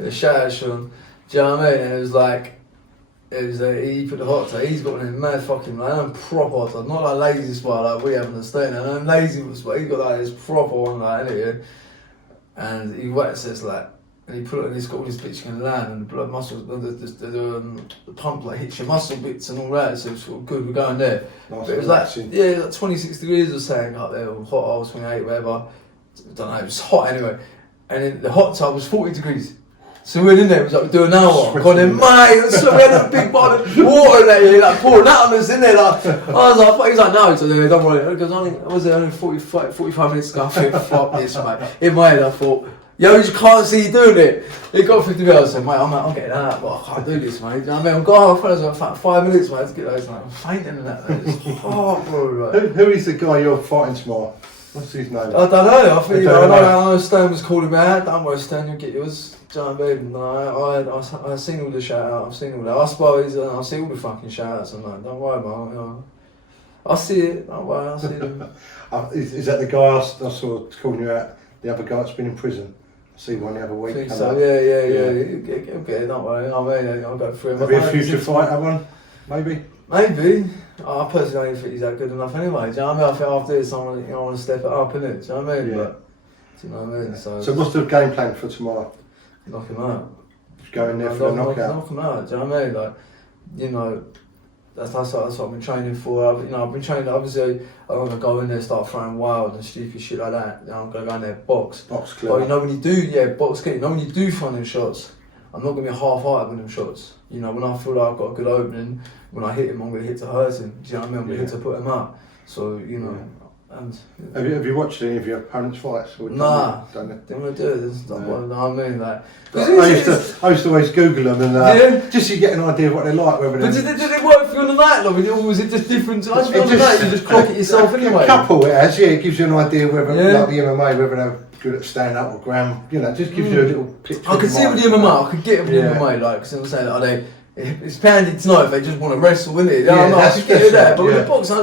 Shout out Sean. Do you know what I mean? And it was like, he put the hot tub. He's got one in mad fucking like, I'm proper hot tub. Not like lazy spot like we have in the state. And I'm lazy spot. He's got like this proper one like here. And he wets it like, and he put it in. He's got all this bitch can land and the blood muscles, the pump like hits your muscle bits and all that. So it's sort of good. We're going there. Nice, but it was like 26 degrees or something up there, or hot. I was 28, whatever. I don't know. It was hot anyway. And then the hot tub was 40 degrees. So we went in there, it was like doing an hour. Going in, mate, so we had a big bottle of water in there, like pouring that on us in there. Like, I was like, he's like, no, so don't worry. Because I was there only 45 minutes ago. I think, fuck this, mate. In my head, I thought, yo, you just can't see you doing it. It got 50 minutes. I said, mate, I'm getting out, but I can't do this, mate. You know what I mean? I'm going, I was like 5 minutes, mate, to get those. Like, I'm fainting and that. It's hard, bro. Like. Who is the guy you're fighting tomorrow? What's his name? I don't know. I think I know Stan was calling me out. Don't worry, Stan, you'll get yours. Do you know what I mean? No, I seen all the shout out. I've seen all that. I suppose I see all the fucking shout outs. I'm like, don't worry, man. I see it. Don't worry, I see them. Is that the guy I saw calling you out? The other guy that's been in prison? I see one the other week. I think so. Yeah. Okay, don't worry. I mean, I'll go through him. There'll be a future fight, that one? Maybe. Maybe. I personally don't think he's that good enough anyway. Do you know what I mean? I think after this, I want to step it up, innit? Do you know what I mean? Yeah. But, do you know what I mean? So what's the game plan for tomorrow? Knock him out. Just go in there for a knockout. Knock him out. Do you know what I mean? Like, you know, that's what I've been training for. I've been training. Obviously, I'm not gonna go in there, start throwing wild and stupid shit like that. You know, I'm gonna go in there, box. Box clear. But you know when you do, box clear. You know when you do find them shots, I'm not gonna be half-hearted with them shots. You know, when I feel like I've got a good opening, when I hit him, I'm gonna hit to hurt him. Do you know what I mean? I'm gonna hit to put him up. So you know. And have you watched any of your opponent's fights? Or nah, done it? Didn't want to do it. It's not what I mean. Like, I used to always Google them and just so you get an idea of what they're like. Whether but did it work for you on the night, love? Or was it just different? I just on the night you just clock it yourself anyway. A couple it has, it gives you an idea whether like the MMA, whether they're good at stand up or ground. You know, it just gives you a little picture. I could see it with the MMA. I could get it with the MMA, like, because I'm saying, are they? It's pounded tonight if they just want to wrestle, isn't it? Yeah, I could get that. But with the yeah. boxing,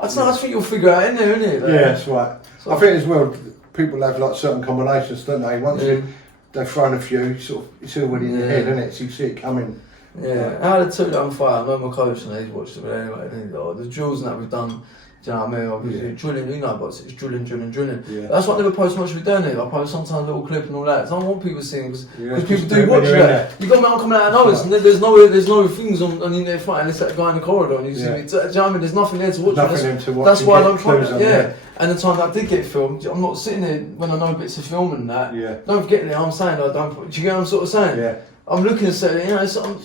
I just think you'll figure out in there, innit? Like, yeah, that's right. So I think as well, people have like certain combinations, don't they? Once they've thrown a few, it's already in your head, isn't it? So you see it coming. Yeah, I had a 2-down fight. I know my coach and he's watched it anyway. The drills and that we've done. Do you know what I mean? Obviously, drilling, you know, but it's drilling. Yeah. That's why I never post much we doing it. I post sometimes a little clip and all that. So I don't want people seeing because people do watch that. You got me coming out of nowhere, and there's no things on the internet fighting. It's that guy in the corridor, and you see me. Do you know what I mean? There's nothing there to watch. That's why I don't post it. Yeah. And the time that I did get filmed, I'm not sitting there when I know bits of film and that. Yeah. Don't forget that I'm saying I don't. Do you get what I'm sort of saying? Yeah. I'm looking at it, you know. So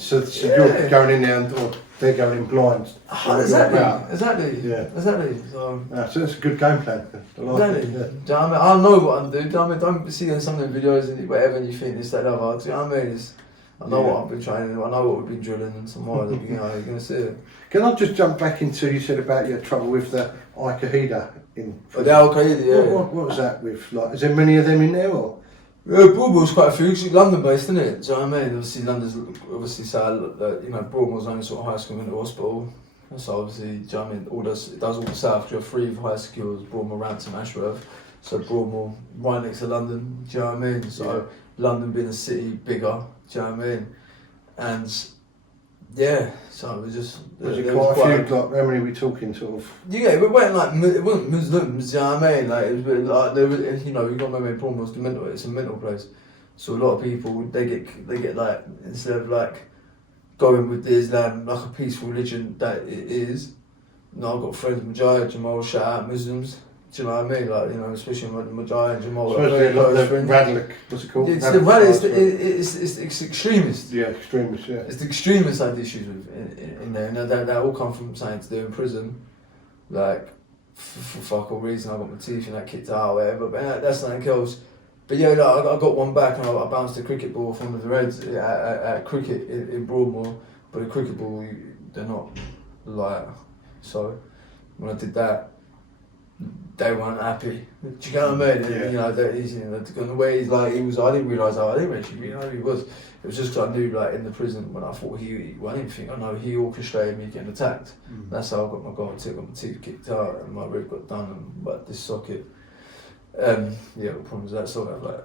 you're going in there or they're going in blind. Exactly. Yeah. Exactly. So that's a good game plan. I like it. Yeah. Do you know what I mean? I know what I'm doing. Do you know what I mean? Don't see some of the videos and whatever and you think this, that, other. Do you know what I mean? I know what I've been training. I know what we've been drilling and tomorrow. You're going to see it. Can I just jump back into you said about your trouble with the Al-Qaeda in? The Al-Qaeda, yeah. What was that with? Like, is there many of them in there or? Broadmoor's quite a few. It's London-based, isn't it? Do you know what I mean? Obviously, London's so Broadmoor's only sort of high school mental hospital. So obviously, do you know what I mean? It does all the south. You have 3 high schools: Broadmoor, Ransom, Ashworth. So Broadmoor, right next to London. Do you know what I mean? So London being a city bigger. Do you know what I mean? And so it was just. Was it quite a few? Like, how many are we talking, sort of? Yeah, it wasn't Muslims. Do you know what I mean? Like it was a bit like there was, you got to remember Broadmoor's it's a mental place. So a lot of people they get like instead of like going with the Islam like a peaceful religion that it is. I've got friends Mujahid, Jamal, shout out Muslims. Do you know what I mean? Like especially Mujahid, Jamal. What's it called? It's extremist. Yeah, extremist. Yeah. It's the extremists I had issues with in there, and that all come from saying to do in prison, like for fuck all reason. I got my teeth and that kicked out or whatever. But that's something else. But I got one back and I bounced a cricket ball from the Reds at cricket in Broadmoor. But a cricket ball, they're not light. So when I did that, they weren't happy. Do you get what I mean? Yeah. The way he's like, he was. I didn't realise how. I didn't actually realise who he was. It was just because I knew, like, in the prison when I thought I didn't think. I know he orchestrated me getting attacked. That's how I got my goal. I got my teeth kicked out and my rib got done. But this socket, the problem is that socket, like,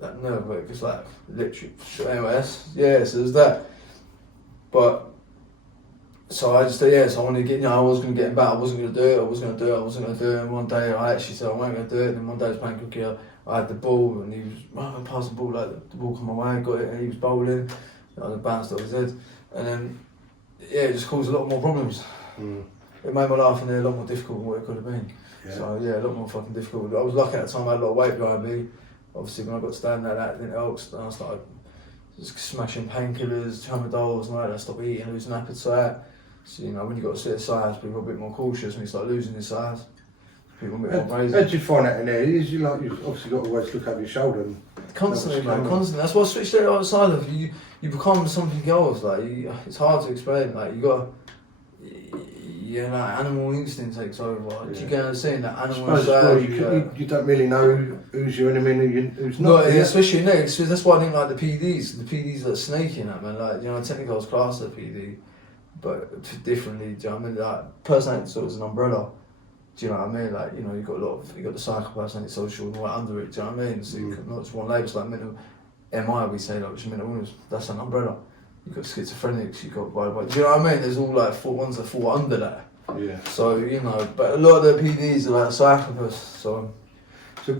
that nerve work. It's like literally. Anyway, so there's that. But. So I just so I wanted to get, I was going to get him back, I wasn't going to do it, and one day I actually said I wasn't going to do it, and then one day I was playing cricket, I had the ball, and he was running past the ball, like the ball come my way, got it, and he was bowling, I bounced off his head, and then, it just caused a lot more problems. It made my life in there a lot more difficult than what it could have been. Yeah. So a lot more fucking difficult. I was lucky at the time, I had a lot of weight behind me, obviously when I got to stand there, that didn't help, and I started just smashing painkillers, tramadols, and all that, I stopped eating, losing appetite. So, when you've got a certain size, people are a bit more cautious when you start losing your size. People are a bit more crazy. How did you find that in there? You've obviously got to always look over your shoulder. Constantly, man, constantly. That's why I switched it outside of you. You become something else. Like it's hard to explain. Like you got, animal instinct takes over. Yeah. Do you get what I'm saying? That animal inside. You don't really know who's your enemy and who's not. No, especially next. That's why I didn't like the PDs. The PDs like snaking that, man. Like technically I was classed as a PD. But differently, do you know what I mean? Like, personality sort of is an umbrella. Do you know what I mean? Like, you've got the psycho personality, social, and all that under it, do you know what I mean? So you can, not just one label, it's like mental MI, we say, like, which is mental illness, that's an umbrella. you've got schizophrenics, you've got do you know what I mean? There's all like ones that fall under that. Yeah. So, you know, but a lot of the PDs are like psychopaths, so.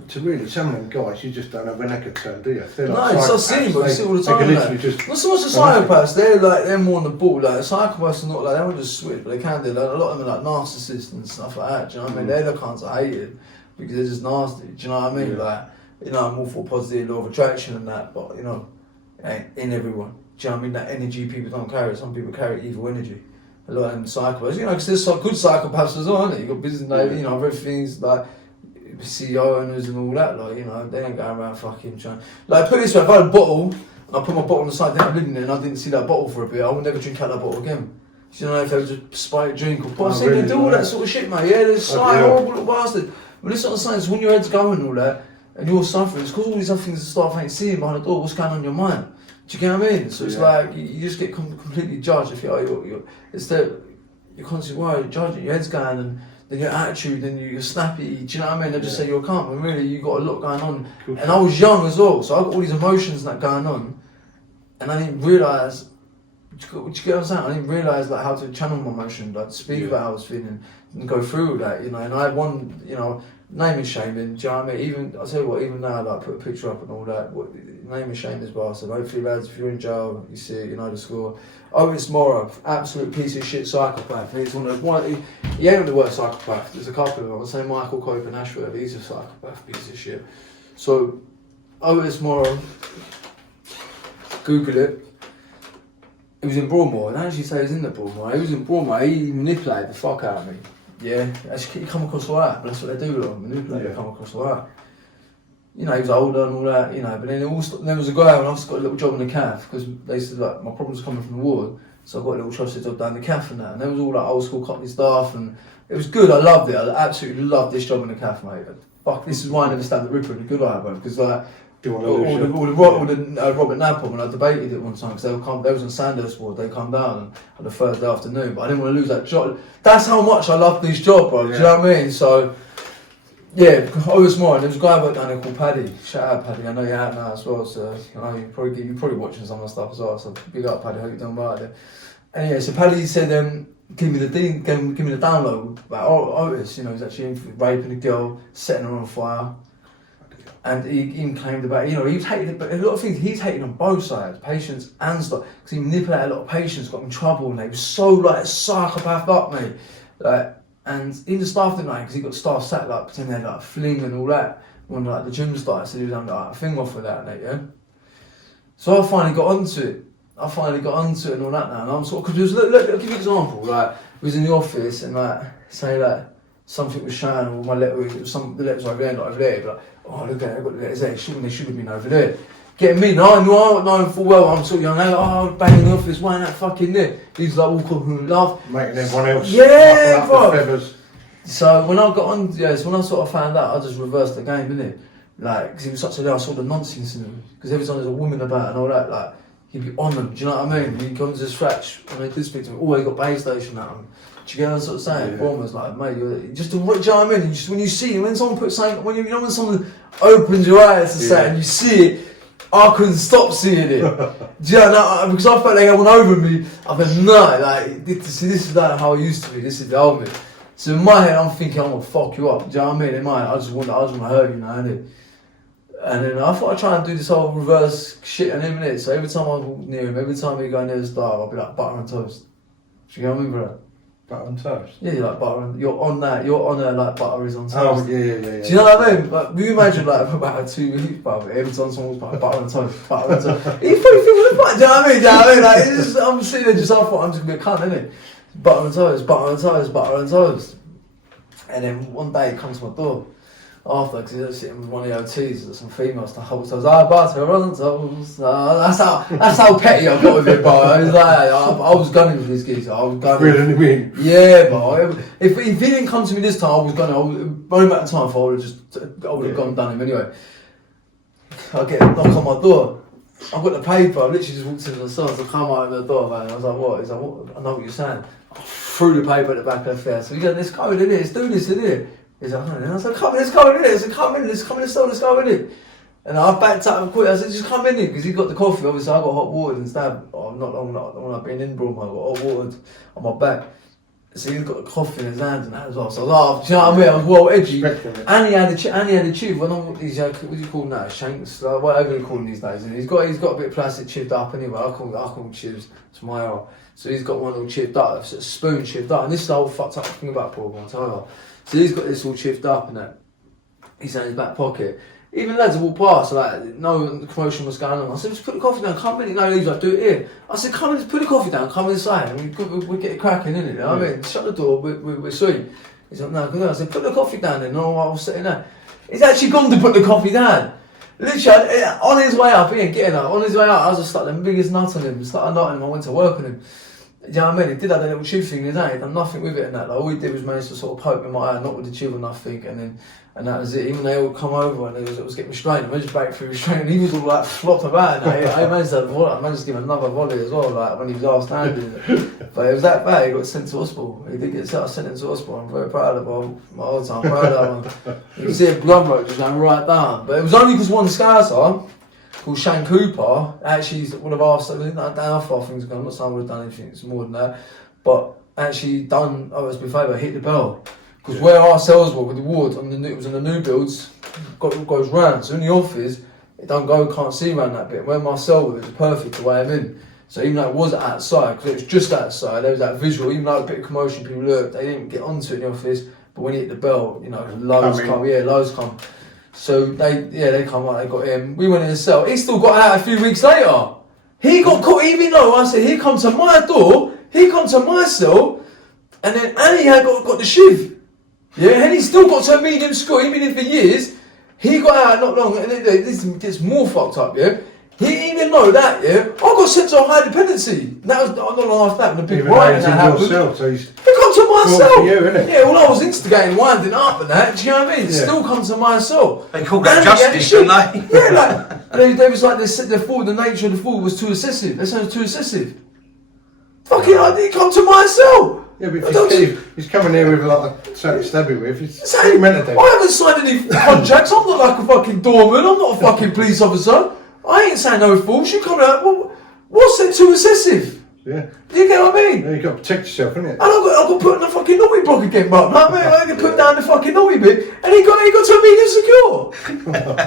To really, some of them guys, you just don't know when they could turn, do you? They're No, like it's not silly, but you see all the they time. can Like, literally just... not so much the psychopaths, they're more on the ball. Like, psychopaths are not like, they won't just switch, but they can do. Like, a lot of them are like narcissists and stuff like that, do you know what I mean? They're the kinds I hated because they're just nasty, do you know what I mean? Yeah. Like, you know, I'm all for positive law of attraction and that, but, you know, it ain't in everyone. Do you know what I mean? That energy people don't carry, some people carry evil energy. A lot of them psychopaths, you know, because there's some good psychopaths as well, aren't there? You've got business, you know, everything's like, CEO owners and all that, like, you know, they ain't going around fucking trying. Like, put it this way, if I had a bottle, and I put my bottle on the side, I'm living there, and I didn't see that bottle for a bit, I would never drink out that bottle again. Do you know, if they would just spike a drink or put really, they do all that sort of shit, mate, yeah, they're sly, horrible little bastard. But this is what I'm saying, so when your head's going and all that, and you're suffering, it's because all these other things that staff ain't seeing behind the door, what's going on in your mind? Do you get what I mean? So it's like, you just get completely judged if it's that you're constantly worried, judging, your head's going, and then your attitude, then you're snappy, do you know what I mean? They just say you're calm, but really you got a lot going on. Cool. And I was young as well, so I got all these emotions that going on, and I didn't realise, do you get what I'm saying? I didn't realise like how to channel my emotion, like speak about how I was feeling, and go through all that, you know. And I had one, you know, naming shaming, do you know what I mean? Even, I'll tell you what, even now, like, put a picture up and all that, naming shame as well. So hopefully, lads, if you're in jail, you see it, you know the score. Otis Morrow, absolute piece of shit psychopath. He's he ain't the worst psychopath. There's a couple of them. I'll say Michael Cope and Ashworth, he's a psychopath piece of shit. So, Otis Morrow, Google it. He was in Broadmoor, and I actually say he's in the Broadmoor. He was in Broadmoor, he manipulated the fuck out of me. Yeah, actually, he come across alright, but that's what they do, like, manipulate, come across alright. You know, he was older and all that, you know, but then there was a guy when I got a little job in the calf, because they said, like, my problems coming from the ward, so I got a little trusted job down the calf and that, and there was all like old school Cockney staff, and it was good, I loved it, I absolutely loved this job in the calf, mate. Fuck, this is why I never stabbed the Ripper in a good eye, bro, because like, all the Robert Napper, when I debated it one time, because they was on Sandhurst ward, they come down on the Thursday afternoon, but I didn't want to lose that job. That's how much I loved this job, bro, do you know what I mean? So, yeah, Otis Morrow, and there was a guy down there called Paddy. Shout out Paddy, I know you're out now as well, so I know you're probably watching some of the stuff as well, so big up Paddy, hope you're doing right there. Anyway, so Paddy said, give me the download about Otis, you know, he's actually in for raping a girl, setting her on fire. And he even claimed about, you know, he was hated, but a lot of things, he's hated on both sides, patients and stuff, because he manipulated a lot of patients, got in trouble, and they were so, like, psychopath up, mate. Like, and even the staff didn't like, because he got staff sat, like, pretending they had, like, a fling and all that, when, like, the gym started, so he was having, like, a thing off with that, mate, yeah? So I finally got onto it. And all that now, and I'm sort of, because look, I'll give you an example, like, we was in the office, and, like, say, like, something was showing, or my letter, the letters over there, not over there, but like, oh, look at it, I've got the letters there, they should have been over there. Getting me, no, I know full well, I'm sort of young, like, oh, banging the office, why ain't that fucking there? He's like, all cool and laugh. Making everyone else bro. Feathers. So when I got on, so when I sort of found out, I just reversed the game, innit? Like, because he was such a, I saw the nonsense in him, because every time there's a woman about and all that, like, he'd be on them, do you know what I mean? He comes to scratch, when they did speak to me, always got base station at him. Do you get what I'm sort of saying? Yeah. Almost like, mate, you're just, do you know what I mean? Just when you see, when someone puts something, when when someone opens your eyes to say, and you see it, I couldn't stop seeing it. Do you know, because I felt like everyone over me, I thought, no, like, this is like how I used to be, this is the old me. So in my head, I'm thinking, I'm gonna fuck you up, do you know what I mean? In my head, I just want to hurt you now, innit? And then I thought I'd try and do this whole reverse shit on him, innit? So every time I walk near him, every time he go near his dog, I'll be like, butter and toast. Do you get what I mean, bro? Butter and toast? Yeah, you're like butter and, you're on her like butter is on toast. Oh, yeah. Do you know what I mean? Like, you imagine like about 2 weeks, bro, every time someone was like butter and toast. You probably think, what the fuck, do you know what I mean? Do you know what I mean? Like, it's just, I'm sitting there just, I thought I'm just gonna be a cunt, innit? Butter and toast. And then one day he comes to my door. After, because he was sitting with one of the OTs with some females to hold, so I was like, butter on toast. That's how petty I got with it, bro. I was like, I was gunning with this geezer. I was gunning. Really win. Yeah, bro. If he didn't come to me this time, I was gunning. Only about the time, I would have gone and done him anyway. I get a knock on my door. I've got the paper. I literally just walked into the sun, so I come out of the door, man. I was like, what? He's like, what? I know what you're saying. I threw the paper at the back of the face. So he's like, let's go in it. Let's do this in it. He's like, oh, and I was like, come in, let's go in it. I said, come in, let's go in it. And I backed up quick. I said, just come in here, because he got the coffee. Obviously, I got hot water and stuff. Oh, not long when I've been in Broadmoor, I got hot water on my back. So he's got the coffee in his hand and that as well. So I laughed, do you know what I mean? I was well edgy. And he had a tube. What do you call that? Shanks, like, whatever you call them these days. And he's got a bit of plastic chipped up anyway. I call them chips. It's my art. So he's got one all chipped up, so it's a spoon chipped up. And this is the whole fucked up thing about Broadmoor, I'll tell you. So he's got this all chipped up and that. He's in his back pocket. Even lads walk past, like, no commotion was going on. I said, just put the coffee down, come in. No, he's like, do it here. I said, come in, just put the coffee down, come inside. And we get it cracking, innit? You know what I mean? Shut the door, we're sweet. He's like, no, good. I said, put the coffee down then. No, I was sitting there. He's actually gone to put the coffee down. Literally, on his way up, getting up, on his way out, I was just like the biggest nut on him. Started nutting him, I went to work on him. Do you know what I mean? He did that little tube thing in his hand, he done nothing with it and that. Like, all he did was manage to sort of poke in my eye, not with the tube or nothing, and that was it. Even they all come over and it was getting restrained. I managed to break through restraint and he was all like flopped about. And I managed to give him another volley as well, like when he was last handed. But it was that bad, he got sent to hospital. He did get sent into hospital. I'm very proud of him. My whole time, proud of him. You can see a blood road just going right down. But it was only because one Scouser called Shane Cooper, actually would have asked, I don't know how far things have gone, I'm not saying I would have done anything, it's more than that, but actually done, us a favour, hit the bell. Because where our cells were with the ward, it was in the new builds, goes round. So in the office, it don't go, can't see around that bit. Where my cell was, it was perfect to way I'm in. So even though it was outside, because it was just outside, there was that visual, even though a bit of commotion, people looked, they didn't get onto it in the office, but when you hit the bell, loads come. So they come out, they got him. We went in the cell. He still got out a few weeks later. He got caught, even though I said, he come to my door, he come to my cell, and then Annie had got the shiv. Yeah, and he still got to a medium school, he'd been in for years. He got out not long, and this gets more fucked up, yeah. He even know that, yeah. I got sent to a high dependency. That was not long after that, when the big riot happened. Cell, so he's he come to my cell. You, innit? Yeah, well, I was instigating, winding up and that. Do you know what I mean? Yeah. Still come to my cell. They call that justice, don't they? Yeah, like they was like the nature of the fall was too excessive. They said it was too excessive. Fucking, I didn't come to my cell. Yeah, but he's coming here with like something to stab him with. It's meant to do. I haven't signed any contracts. I'm not like a fucking doorman. I'm not a fucking police officer. I ain't saying no fools. You come out. What's it too excessive? Yeah. Do you get what I mean? Yeah, you got to protect yourself, innit? And I got put in the fucking naughty block again, bro. Like, man, I got put down the fucking naughty bit, and he got to a medium secure.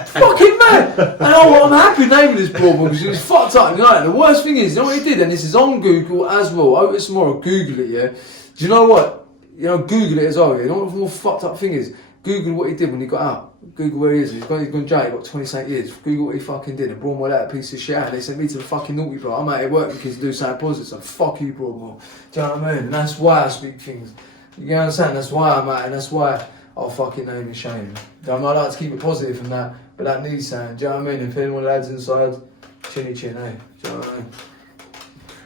Fucking man. And I'm happy naming this Broadmoor because it was fucked up. You know, the worst thing is, you know what he did, and this is on Google as well. Over tomorrow, Google it, yeah. Do you know what? Google it as well. Yeah? You know what the more fucked up thing is? Google what he did when he got out. Google where he is. He's gone to jail. He got 28 years. Google what he fucking did. And Broadmoor let a piece of shit out. They sent me to the fucking naughty block. I'm out here working because to do something positive. So fuck you, Broadmoor. Do you know what I mean? And that's why I speak things. You get what I'm saying? That's why I'm out, and that's why I'll fucking name and shame. I like to keep it positive and that, but that needs saying. Do you know what I mean? If anyone lads inside, chinny chin, eh? Do you know what I mean?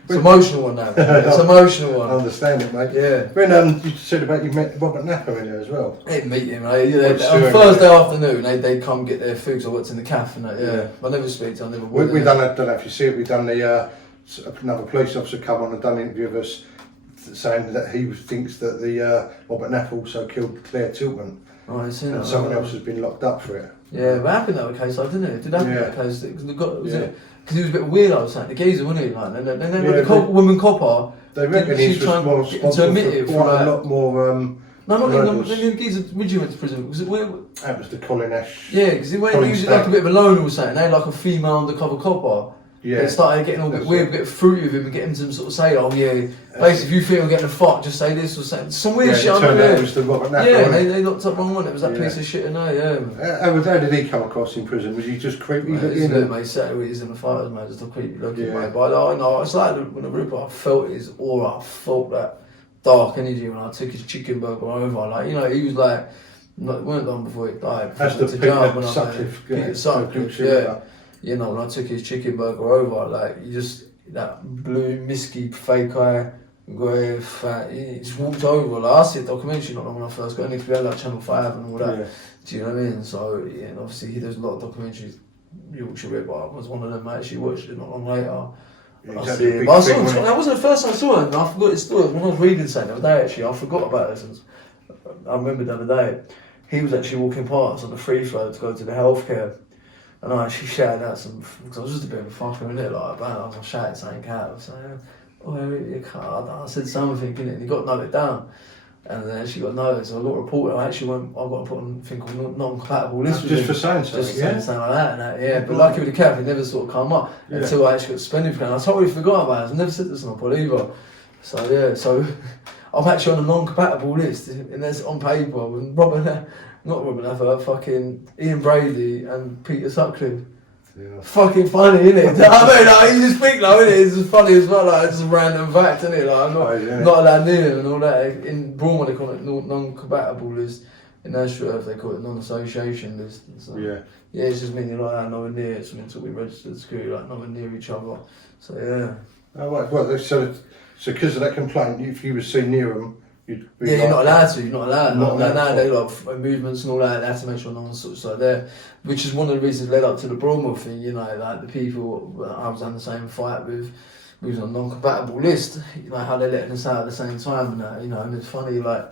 It's emotional one now. It's emotional one. I understand it, mate. Yeah. When you said about you met Robert Napper in there as well. They'd meet him, right? On Thursday afternoon, they'd come get their food, so I worked in the cafe and that, yeah. I never speak to them, I never would. We done, I don't know if you see it, we done another police officer come on and done an interview with us saying that he thinks that the Robert Napper also killed Claire Tiltman. Oh, I see that. And someone else has been locked up for it. Yeah, but happened that case, didn't it? It did happen that case. Because he was a bit weirdo or something. The geezer, wasn't he? Like, and then the woman copper. They reckon he's more responsible for quite a lot more. No, not the geezer. When you went to prison, was it weird? That was the Colin Ash. Yeah, because he was like a bit of a loner or something. They had like a female undercover copper. Yeah. They started getting all a bit weird, a bit fruity with him and getting him to sort of say, oh yeah, basically if you feel I'm getting a fuck, just say this or something. Some weird shit. It was the Robert Napper. Yeah, they locked up wrong one. It was that piece of shit in there, yeah. How did he come across in prison? Was he just creepy looking? Mate, Saturday he's in the fighters, mate, just a creepy looking, mate. But I know, it's like when the Ripper, I felt his aura, I felt that dark energy when I took his chicken burger over. Like, he was like, weren't done before he died. That's the Sutcliffe, yeah. When I took his chicken burger over, like, that blue, misky, fake eye, grey, fat, he just walked over. Like, I see a documentary not long when I first got in, because we had like Channel 5 and all that. Yeah. Do you know what I mean? So, yeah, and obviously there's a lot of documentaries. Yorkshire Ripper was one of them, I actually watched it not long later. That wasn't the first time I saw him, I forgot his story. When I was reading something the other day, actually, I forgot about this. I remember the other day, he was actually walking past on the free flow to go to the healthcare. And I actually shouted out some, because I was just a bit of a fucker, innit, like, man, I was shouting something out, I was saying, oh, you can't, I said something, innit, and he got noted down. And then she got noted, so I got a report. I actually went, I got to put on a thing called non-compatible list. Just for saying something, just saying something like that, and that, yeah. But lucky with the cap, it never sort of come up until I actually got suspended for that. And I totally forgot about it. I've never said this on a pod either. So yeah, so I'm actually on a non-compatible list, and that's on paper with not Robin Laffer, fucking Ian Brady and Peter Sutcliffe. Yeah. Fucking funny, innit? You know what I mean? Like, you just speak like, innit? It's just funny as well, like, it's just a random fact, innit? Like, I'm not allowed near them and all that. In Broadmoor, they call it non-compatible list. In Ashford, they call it non-association list. So, yeah, it's just meaning like that, nowhere near it. So until we registered security, like, nowhere near each other. So, yeah. Oh, right. Well, so because of that complaint, if you were seen near them, you'd be you're not allowed to. You're not allowed. They like movements and all that. They have to make sure no one's sort of like there, which is one of the reasons led up to the Broadmoor thing. You know, like the people I was on the same fight with, we was on a non-compatible list. You know how they're letting us out at the same time and that. You know, and it's funny, like,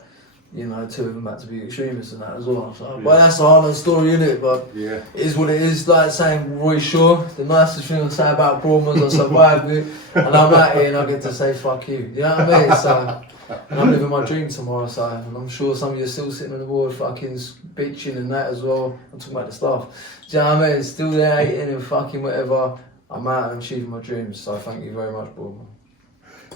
you know, two of them had to be extremists and that as well. So, but that's a hard story, innit? But it is what it is. Like saying Roy Shaw, the nicest thing I say about Broadmoor is I survived it, and I'm out here and I get to say fuck you. You know what I mean? So. And I'm living my dream tomorrow, so and I'm sure some of you are still sitting on the board fucking bitching and that as well. I'm talking about the stuff. Do you know what I mean? Still there eating and fucking whatever. I'm out and achieving my dreams, so thank you very much, Broadmoor.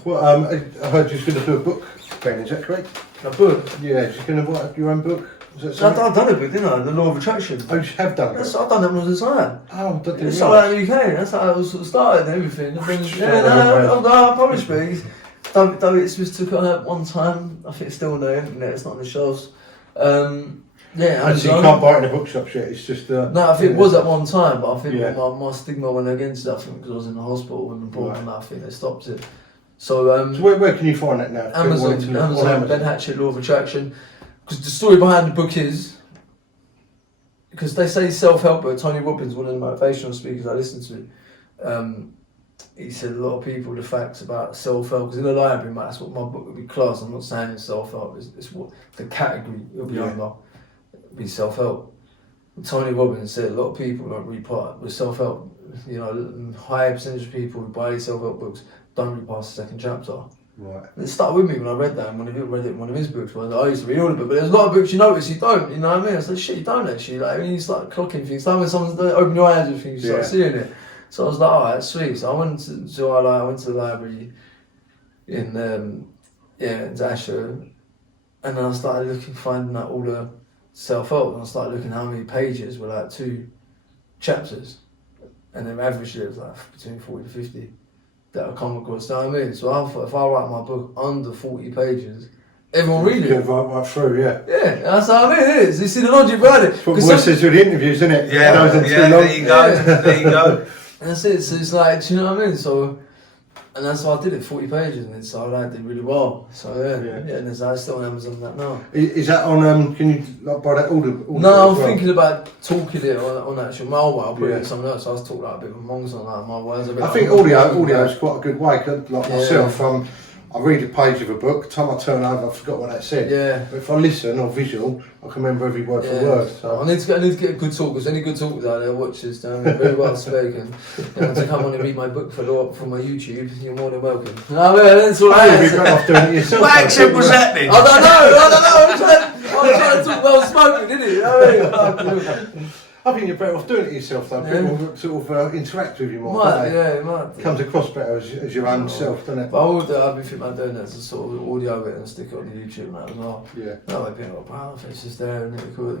Well, I heard you're going to do a book, Ben, is that correct? A book? Yeah, you're going to write your own book? I've done a book, didn't I? The Law of Attraction. Oh, you have done it? I've done that when I was a sign. Oh, but it's all out in the UK, that's how it was sort of started and everything. I promise you. Though it was took on at one time, I think it's still on the internet, it's not on the shelves. And so you can't buy it in the bookshops yet, it's just... no, I think it was at one time, but I think my stigma went against it, I think because I was in the hospital and the problem, I think they stopped it. So where can you find that now? Amazon, Ben Hatchett, Law of Attraction. Because the story behind the book is, because they say self-help, but Tony Robbins, one of the motivational speakers I listen to, he said a lot of people, the facts about self-help, because in the library, that's what my book would be classed. I'm not saying it's self-help, it's what the category it'll be under, it'll be self-help. Tony Robbins said a lot of people don't read part with self-help. You know, high percentage of people who buy these self-help books don't read past the second chapter. Right. And it started with me when I read that, and when I read it in one of his books. I used to read all of it, but there's a lot of books you notice you don't, you know what I mean? I said, shit, you don't actually. Like, when you start clocking things, like when someone's open your eyes and things, you start seeing it. So I was like, alright, sweet. So I went to the library in Ashford, and then I started finding out all the self-help, and I started looking how many pages were like 2 chapters, and then averagely it was like between 40 to 50 that I come across. You know what I mean? So I thought if I write my book under 40 pages, everyone read it. Right through, yeah. Yeah, that's what I mean, it is. You see the logic behind it. What Roy says with the interviews, isn't it? Yeah, there you go, there you go. And that's it, so it's like, do you know what I mean? So, and that's why I did it, 40 pages, and so I did really well. So and it's still on Amazon and that now. Is that on, can you like, buy that order? No, I'm thinking about talking it on actual mobile, I'll put it in something else. I was talking like a bit of monks on that, my words. I think audio is quite a good way, like myself, I read a page of a book, the time I turn over I forgot what that said. Yeah. But if I listen or visual, I can remember every word for word. So. I need to get a good talk, because any good talkers out there watch this, very well spoken. To come on and read my book for my YouTube, you're more than welcome. No, that's all right. You've gone off doing it yourself. What accent was that then? I don't know, I'm trying to talk well spoken, didn't it? You know what I mean? I think you're better off doing it yourself though. People sort of interact with you more. It might. Comes across better as your own self, doesn't it? But I will do. I've been thinking about doing it as a sort of audio bit and stick it on the YouTube and that as well. Yeah. That way people go, wow, it's just there and it's cool.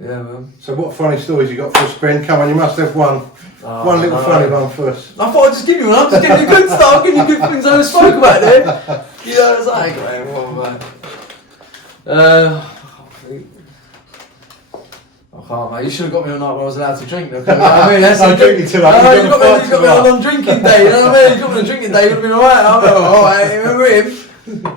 Yeah, man. So what funny stories you got for us, Ben? Come on, you must have one. One little funny one first. I thought I'd just give you one. I'm just giving you good stuff. I'm giving you good things I never spoke about there. You know, it's like, I can't, mate. You should have got me on a night where I was allowed to drink. Though, I mean, that's I'm drinking too much. You got me on a drinking day. You know what I mean? You got me on a drinking day. You would have been alright. I'm like, alright. Remember him?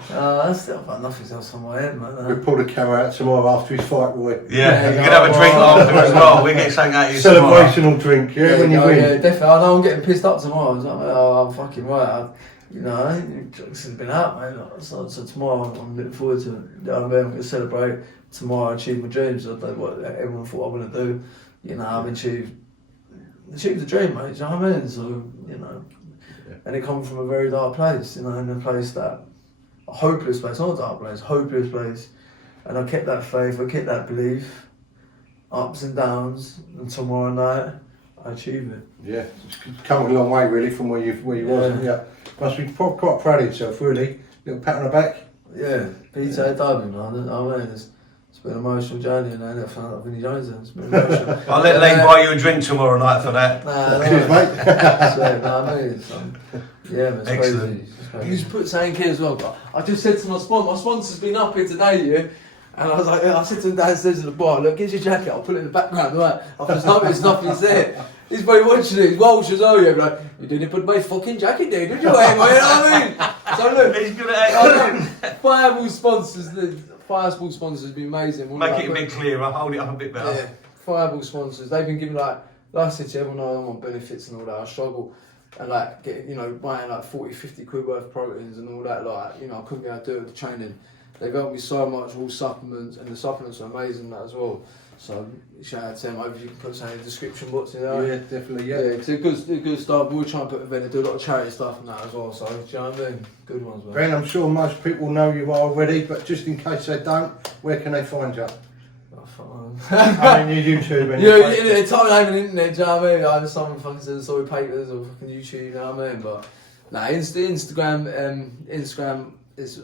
That's still fun. Nothing's else on my head, man. We'll pull the camera out tomorrow after his fight, Roy. Yeah, you can have a drink after as well. We'll get something out of you celebrational drink, when you win. Yeah, definitely. I know I'm getting pissed up tomorrow. I was like, I'm fucking right. You know, this has been out, mate. So tomorrow I'm looking forward to it. You know what I mean? I'm going to celebrate tomorrow, achieve my dreams. I don't know what everyone thought I was going to do. you know, I've achieved the dream, mate. Do you know what I mean? So, you know, and it comes from a very dark place, you know, in a place that, a hopeless place, not a dark place, hopeless place. And I kept that faith, I kept that belief, ups and downs, and tomorrow night, I achieve it. Yeah, it's come a long way really from where you was. Yeah, must be quite proud of yourself, really. Little pat on the back. Yeah, Peter W, man. I mean, it's been an emotional journey, and I found out Vinnie Jones. It's been emotional. I'll let Lee buy you a drink tomorrow night for that. Cheers, mate. I mean, yeah, man, it's crazy. You just put saying here as well. But I just said to my sponsor's been up here today, yeah. And I was like, I said to him downstairs at the bar, look, get your jacket, I'll put it in the background, right? I've just noticed nothing's there. He's probably watching it, he's Welsh as well, yeah, like, you didn't put my fucking jacket there, did you? You know what I mean? So look, He's good at it. Fireball sponsors, the Fireball sponsors have been amazing. Make it a bit clearer, hold it up a bit better. Yeah, Fireball sponsors, they've been giving like I said to everyone, I don't want benefits and all that, I struggle. And like, buying like 40, 50 quid worth of proteins and all that, like, I couldn't be able to do it with the training. They've helped me so much, all supplements, and the supplements are amazing that as well. So shout out to them. Hope you can put something in the description box, Yeah, definitely, yeah. It's a good start. We're trying to put event and do a lot of charity stuff and that as well. So do you know what I mean? Good ones, man. Ben, I'm sure most people know you already, but just in case they don't, where can they find you? I mean, your YouTube and yeah, it's all over the internet, do you know what I mean? Either someone fucking says story papers or fucking YouTube, you know what I mean? But nah, Instagram is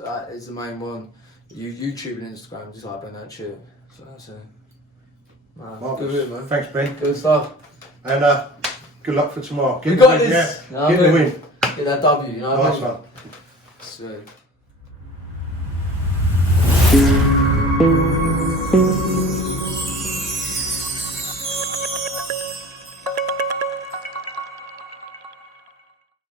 the main one. YouTube and Instagram, just like Ben Hatchett. So that's it. Good, man. Thanks, Ben. Good stuff. And good luck for tomorrow. You got this. Yeah. Get the win. Get that W, you know what I mean? Nice one. Sweet.